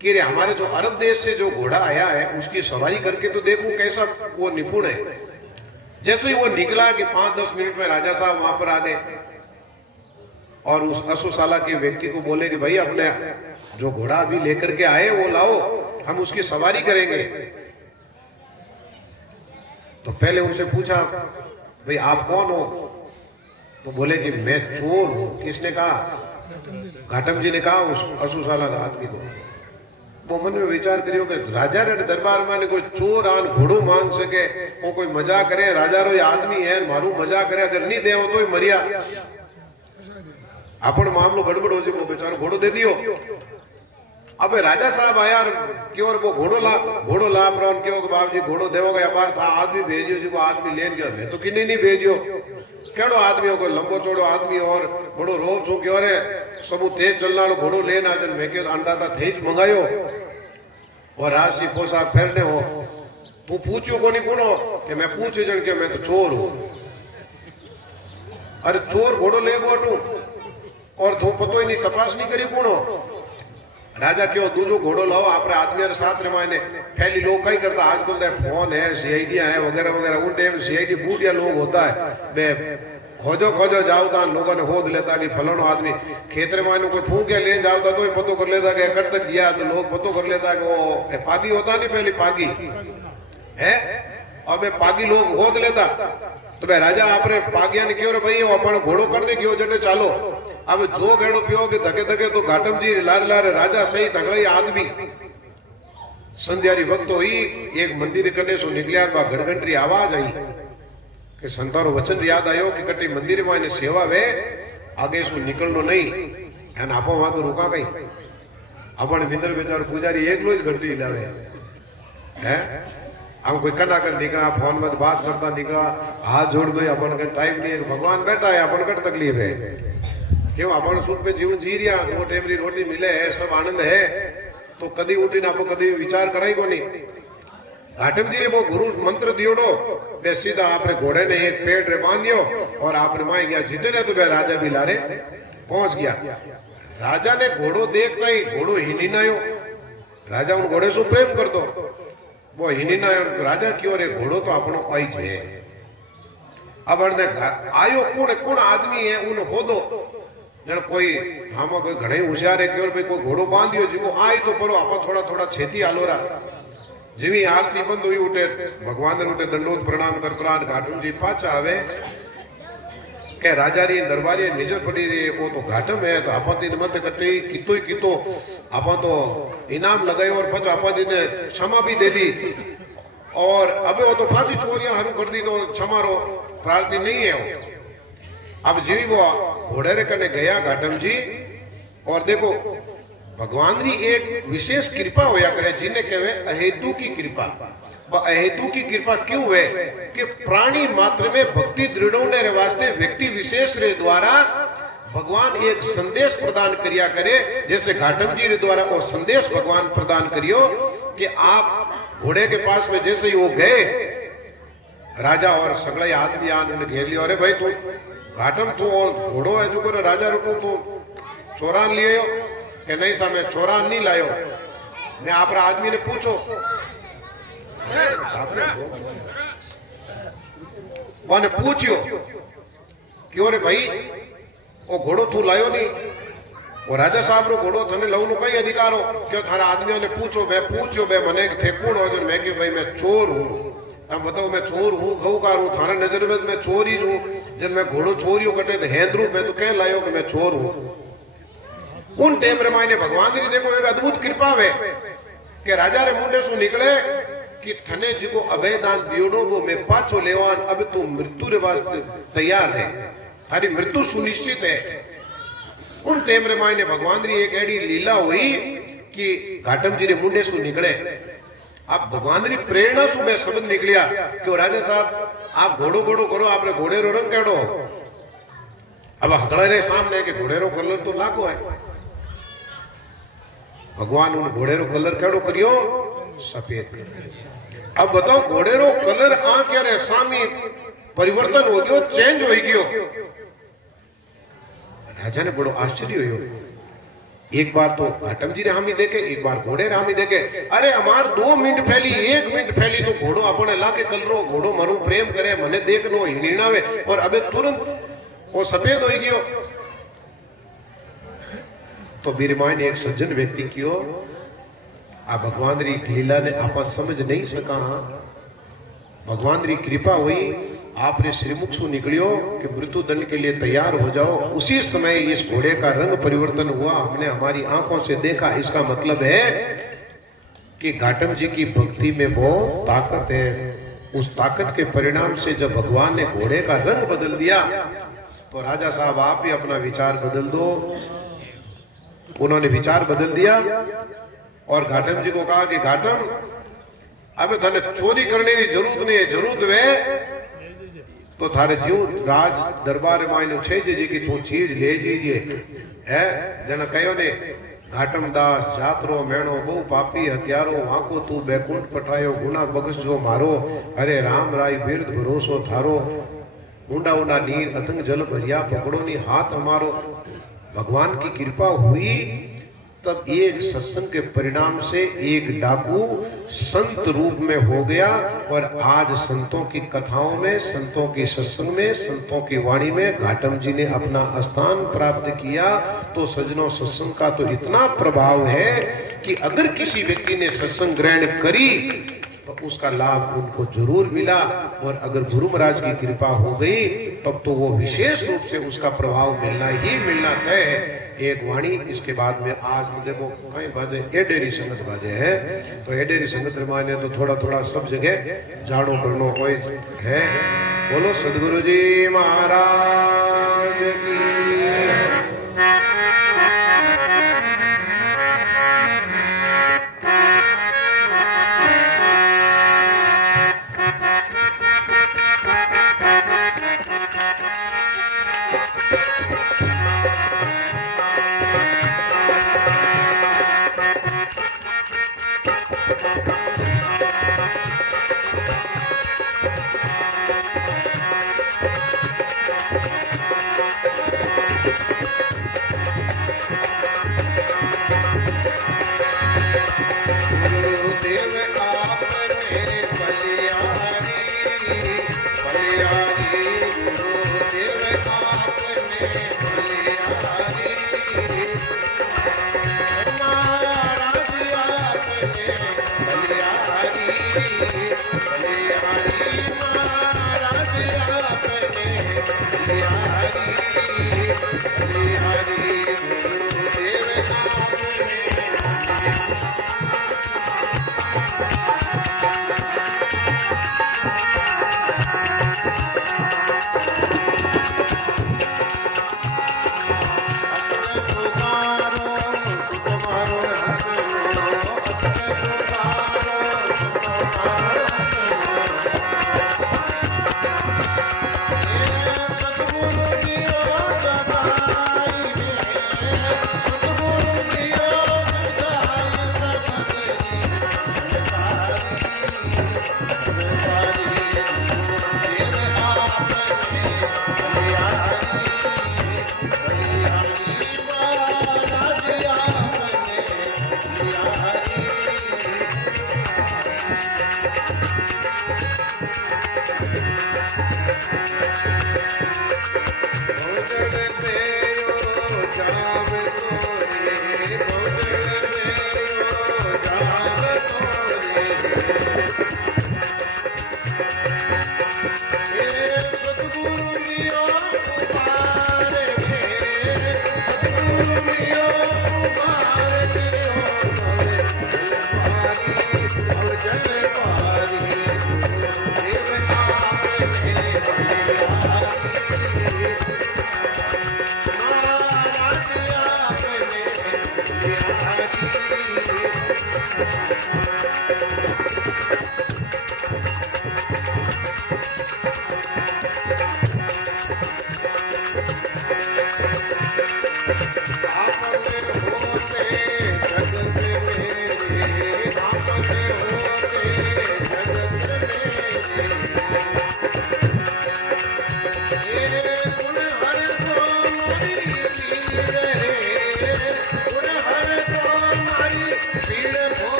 कि रे हमारे जो अरब देश से जो घोड़ा आया है उसकी सवारी करके तो देखूं कैसा वो निपुण है। जैसे ही वो निकला कि 5-10 मिनट में राजा साहब वहां पर आ गए और उस अश्वशाला के व्यक्ति को बोले कि भाई अपने जो घोड़ा अभी लेकर के आए वो लाओ, हम उसकी सवारी करेंगे। तो पहले उनसे पूछा भाई आप कौन हो? तो बोले कि मैं चोर हूं। किसने कहा? घाटम जी ने कहा उस अश्वशाला का आदमी को। वो मन में विचार करियो कि राजा रे दरबार में कोई चोर आन घोड़ो मांग सके, वो कोई मजाक करे, राजा रो ये आदमी है मारू मजाक करे, अगर नहीं दे तो ही मरिया अपन मामलो गड़बड़ हो जाए, वो बेचारो घोड़ो दे दियो। अबे राजा साहब आया क्यों वो घोड़ो ला प्रॉन क्यों कि बाप जी घोड़ो देवोगे अपार था आदमी भेजियो जी, वो आदमी लेन गया। मैं तो किन्हीं नहीं भेजियो, केड़ो आदमी हो, कोई लंबो चौड़ो आदमी और बड़ो रोब छू क्यों रे सबू तेज चलना घोड़ो लेन आ। मैं क्यों अंदाजा थे मंगायो और राशि पोशाक फेरने हो। तू पूछ्यो कोनी कुणो कि मैं पूछ जन के मैं तो चोर हूं। अरे चोर घोड़ो ले गोटू और तू पतो ही नहीं तपास नहीं करी कुणो। राजा क्यों दूजो घोड़ो लाओ आप आदमी साथ रमाने फैली लोग कई करता आजकल तो फोन है सीआईडी है वगैरह वगैरह। उन टाइम सीआईडी बूढ़िया लोग होता है बे खोजो खोजो जाओ था लोगों ने होद लेता कि फलानो आदमी खेतरे में कोई फूक के ले जाओ था तो ही पतो कर लेता कि अकड़ तक गया तो लोग पतो कर लेता कि वो पागी होता नहीं पहले पागी है और बे पागी लोग होद लेता। तो भाई राजा आपने पागिया ने क्यों रे भाई अपन घोड़ो कर दे क्यों जटे चालो। अब जो गेड़ो पियो के धके धके तो घाटम जी लारे लारे राजा सही तगड़े आदमी। संध्यारी वक्त हुई एक मंदिर कने सो निकलिया गड़गंटरी आवाज आई कि संतारो वचन याद आयो कि कटी मंदिर में इन्हें सेवा वे आगे सु निकलनो नहीं है ना। आपो वहां तो रुका गई अपन मिंदर बेचारो पुजारी एकलो ज घंटी लावे है। हम कोई कना कर निकला फोन में बात करता निकला हाथ जोड़ दो अपन का टाइम नहीं है। भगवान बैठा है अपन कट तकलीफ है क्यों अपन सुख पे जीवन जी रिया 2 टाइम री रोटी मिले है सब आनंद है तो कदी उठी ना आपको कदी विचार कराई को नहीं। घाटम जी ने वो गुरु मंत्र दियोड़ो वे सीधा आपने घोड़े ने एक पेड़ रे बांधियो और आपने माई गया जितने तो वे राजा भी लारे पहुंच गया। राजा ने घोड़ो देखता ही घोड़ो हिनी नायो। राजा उन घोड़े से प्रेम कर दो वो हिनी नायो। राजा क्यों रे घोड़ो तो अपनो आई छे। अब आयो कौन कौन आदमी है उन होदो जन कोई हम कोई घणे होशियार है क्यों भाई कोई घोड़ो बांधियो जी वो आई तो परो आप थोड़ा थोड़ा छेती आलोरा जीवी आरती बंद हुई उठे भगवान ने उठे दंडोत प्रणाम कर प्राण घाटम जी पाचा आवे के राजा री दरबारी निजर पड़ी रे वो तो घाटम है तो आप तीन मत कटे कितो ही कितो आप तो इनाम लगायो और पच आप ने क्षमा भी दे दी और अबे वो तो फाजी चोरियां हरू कर दी तो क्षमा रो प्रार्थी नहीं है वो। अब जीवी वो घोड़े रे कने गया घाटम जी और देखो भगवान री एक विशेष कृपा होया करे जिन्हें कहे अहेतु की कृपा। अहेतु की कृपा क्यों है कि प्राणी मात्र में भक्ति दृढ़ होने रे वास्ते व्यक्ति विशेष रे द्वारा भगवान एक संदेश प्रदान करिया करे। जैसे घाटम जी रे द्वारा वो संदेश भगवान प्रदान करियो कि आप घोड़े के पास में जैसे ही वो गए राजा और सगले आदमी आन उन्हें घेर लिया। अरे भाई तू घाटम तू और घोड़ो है जो राजा रुको तू चोरान लिए कि नहीं सा मैं चोरान नहीं लायो। मैं आप आदमी ने पूछो मैंने पूछियो क्यों रे भाई वो घोड़ो तू लायो नहीं वो राजा साहब रो घोड़ो थने लव नु कई अधिकार हो क्यों थारा आदमियों ने पूछो मैं पूछो मैं मने थे कौन हो जो मैं क्यों भाई मैं चोर हूं। अब बताओ मैं चोर हूं गऊकार हूं थारा नजर में मैं चोर ही हूं। जब मैं घोड़ो चोरियो कटे तो हेंद्रू मैं तो कह लायो कि मैं चोर हूं। उन टेम रे मायने भगवान री देखो एक अद्भुत कृपा है कि राजा रे मुंडे सु निकले कि थने जिको अभयदान दियोड़ो वो मैं पाछो लेवान अब तू मृत्यु रे वास्ते तैयार है थारी मृत्यु सुनिश्चित है। उन टेम रे मायने भगवान री एक एडी लीला हुई कि घाटम जी रे मुंडे सु निकले। अब भगवान री प्रेरणा सु में शब्द निकलिया कि राजा साहब आप घोड़ो घोड़ो करो आपने घोड़े रो रंग केड़ो। अब हथड़े रे सामने के घोड़े रो कलर तो लाखो है। भगवान उन घोड़े रो कलर केड़ो करियो सफेद। अब बताओ घोड़े रो कलर आ क्या रे सामी परिवर्तन हो गयो चेंज हो गयो। राजा ने बड़ो आश्चर्य हो। एक बार तो घाटम जी ने हामी देखे, एक बार घोड़े ने हामी देखे। अरे हमार 2 मिनट फैली, 1 मिनट फैली तो घोड़ो अपने लाके कलरो, घोड़ो मारू प्रेम करे, मने देख नो हिरणावे और अबे तुरंत वो सफेद हो गयो। तो बीरमाई ने एक सज्जन व्यक्ति कियो, आ भगवान री लीला ने आप समझ नहीं सका। भगवान री कृपा हुई, आपने श्रीमुख से निकलियो कि मृत्युदंड के लिए तैयार हो जाओ। उसी समय इस घोड़े का रंग परिवर्तन हुआ, हमने हमारी आंखों से देखा। इसका मतलब है कि घाटम जी की भक्ति में बहुत ताकत है। उस ताकत के परिणाम से जब भगवान ने घोड़े का रंग बदल दिया तो राजा साहब आप भी अपना विचार बदल दो। उन्होंने विचार बदल दिया और घाटम जी को कहा कि घाटम, अब थाने चोरी करने की जरूरत नहीं है, जरूरत वे तो थारे जीव राज दरबार में छे जी की तू चीज ले जीजिए है। जना कहो ने घाटम दास जातरो मेणो बहु पापी हत्यारो, वाको तू बैकुंठ पटायो, गुना बगस जो मारो, अरे राम राय बिरद भरोसो थारो, ऊंडा ऊंडा नीर अतंग जल भरिया, पकड़ो नी हाथ हमारो। भगवान की कृपा हुई तब एक सत्संग के परिणाम से एक डाकू संत रूप में हो गया और आज संतों की कथाओं में, संतों की सत्संग में, संतों की वाणी में घाटम जी ने अपना स्थान प्राप्त किया। तो सज्जनों, सत्संग का तो इतना प्रभाव है कि अगर किसी व्यक्ति ने सत्संग ग्रहण करी तो उसका लाभ उनको जरूर मिला, और अगर गुरु महाराज की कृपा हो गई तब तो वो विशेष रूप से उसका प्रभाव मिलना ही मिलना तय है। एक वाणी, इसके बाद में आज तो देखो कहीं बाजे एडेरी संगत बाजे है, तो एडेरी संगत माने तो थोड़ा थोड़ा सब जगह जानो करनो कोई है। बोलो सदगुरु जी महाराज की।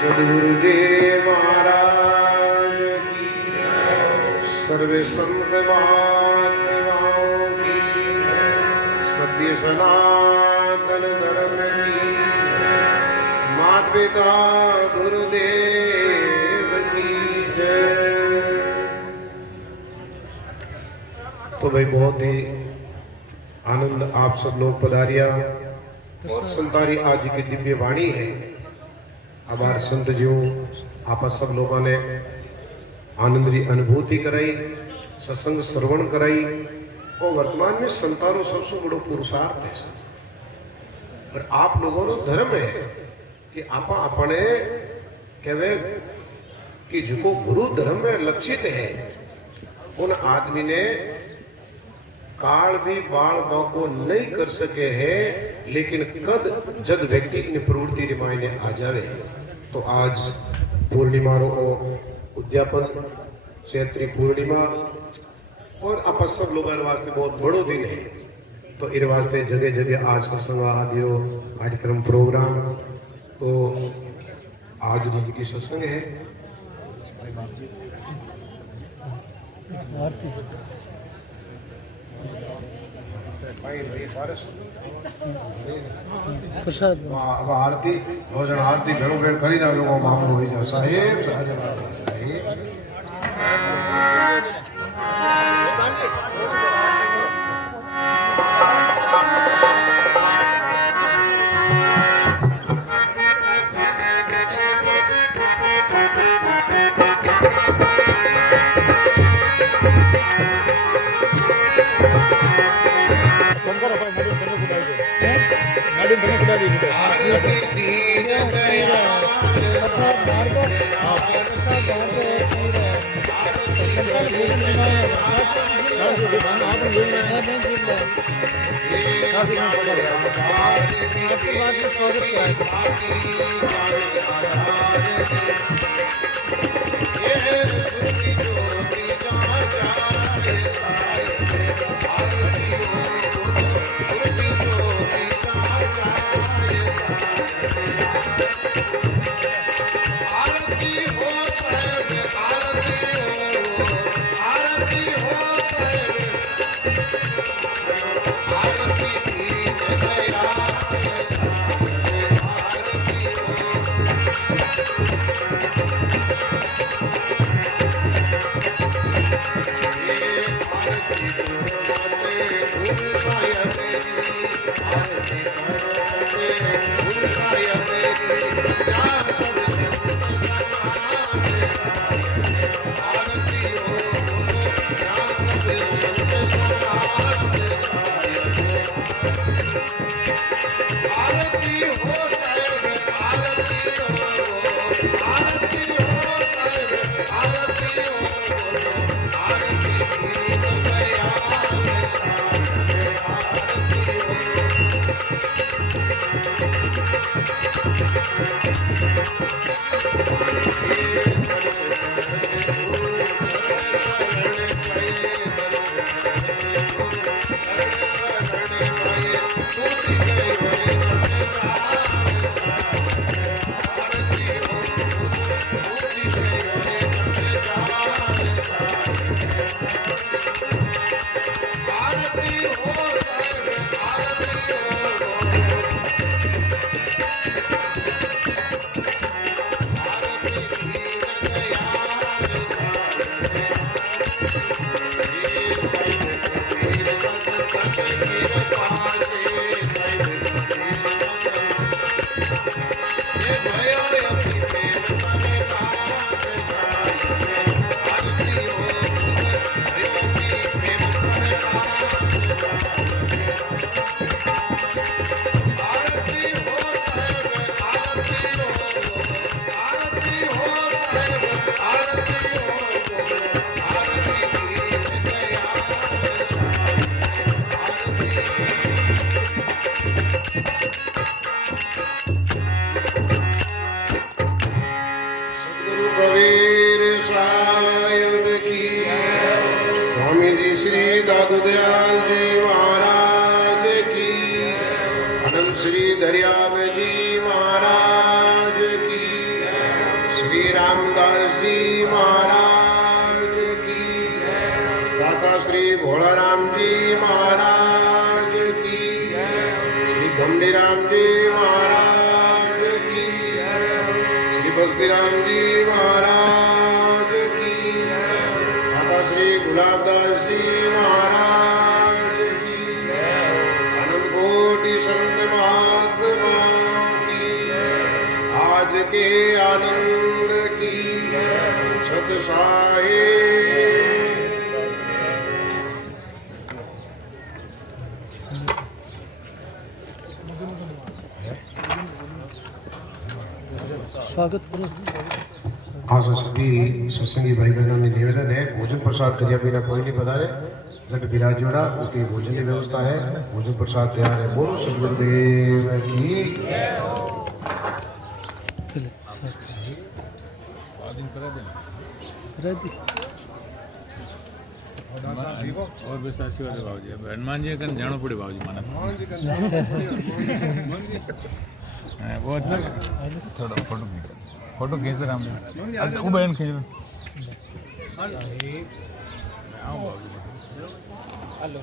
सदगुरु जी महाराज की, सर्वे संत महात्माओं की, सत्य सनातन धर्म की, मात पिता गुरुदेव की जय। तो भाई बहुत ही आनंद आप सब लोग पधारिया और संतारी आज की दिव्य वाणी है। हमारे संत जी आप सब लोगों ने आनंद की अनुभूति कराई, सत्संग श्रवण कराई और वर्तमान में संतारो सबसे बड़ो पुरुषार्थ है। और आप लोगों को धर्म है कि आप अपने कहवे कि जो गुरु धर्म में लक्षित है उन आदमी ने काल भी बाल को नहीं कर सके हैं, लेकिन कद जद व्यक्ति इन प्रवृत्ति रिमाय ने आ जावे तो आज पूर्णिमा रो उद्यापन चैत्री पूर्णिमा और आप सब लोगों के वास्ते बहुत बड़ो दिन है। तो इन वास्ते जगह जगह आज सत्संग आदि कार्यक्रम प्रोग्राम तो आज रोज की सत्संग है। प्रसाद अब आरती भोजन आरती भेड़ो भेड़ करी जा लोगों मामलो हो जाए साहेब साहेब आरती श्री दादू दयाल जी महाराज की, अनंत श्री दरियाब जी महाराज की, श्री रामदास जी महाराज की, दाता श्री भोलाराम जी महाराज की, श्री गंभीराम जी महाराज की, श्री बस्तीराम जी महाराज की, दाता श्री गुलाबदास जी महाराज की, अनंत कोटि संत महात्मा की, आज के आनंद की सत साई। स्वागत करो। हाँ सर, सभी सत्संगी भाई बहनों ने निवेदन है, भोजन प्रसाद करिया बिना कोई नहीं पधारे, जट विराज जोड़ा उनकी भोजन की व्यवस्था है, भोजन प्रसाद तैयार है। बोलो सदगुरुदेव की। पहले शास्त्र जी करा दी। और भी सासी वाले बाबूजी, अब हनुमान जी कन जानो पड़े बाबूजी माना बहुत थोड़ा फोटो खींच रहा हूँ वो बहन खींच रहा हेलो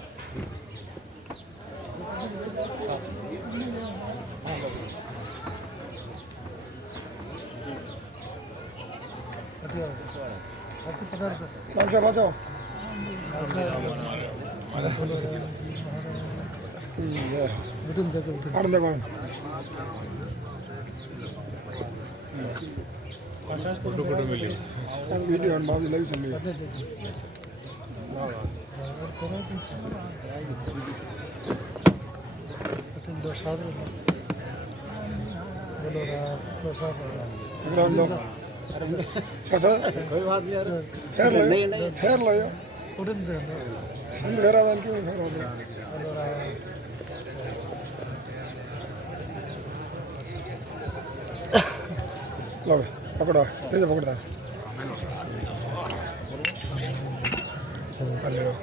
बचाओ फोटो मिली वीडियो और बाबू लगी चल रही है। ग्राउंड लो कैसा कोई बात नहीं यार फेर लो नहीं फेर लो यार संग फेरा वाल क्यों फेर हो गया लो पकड़ो ये पकड़ता कर लो।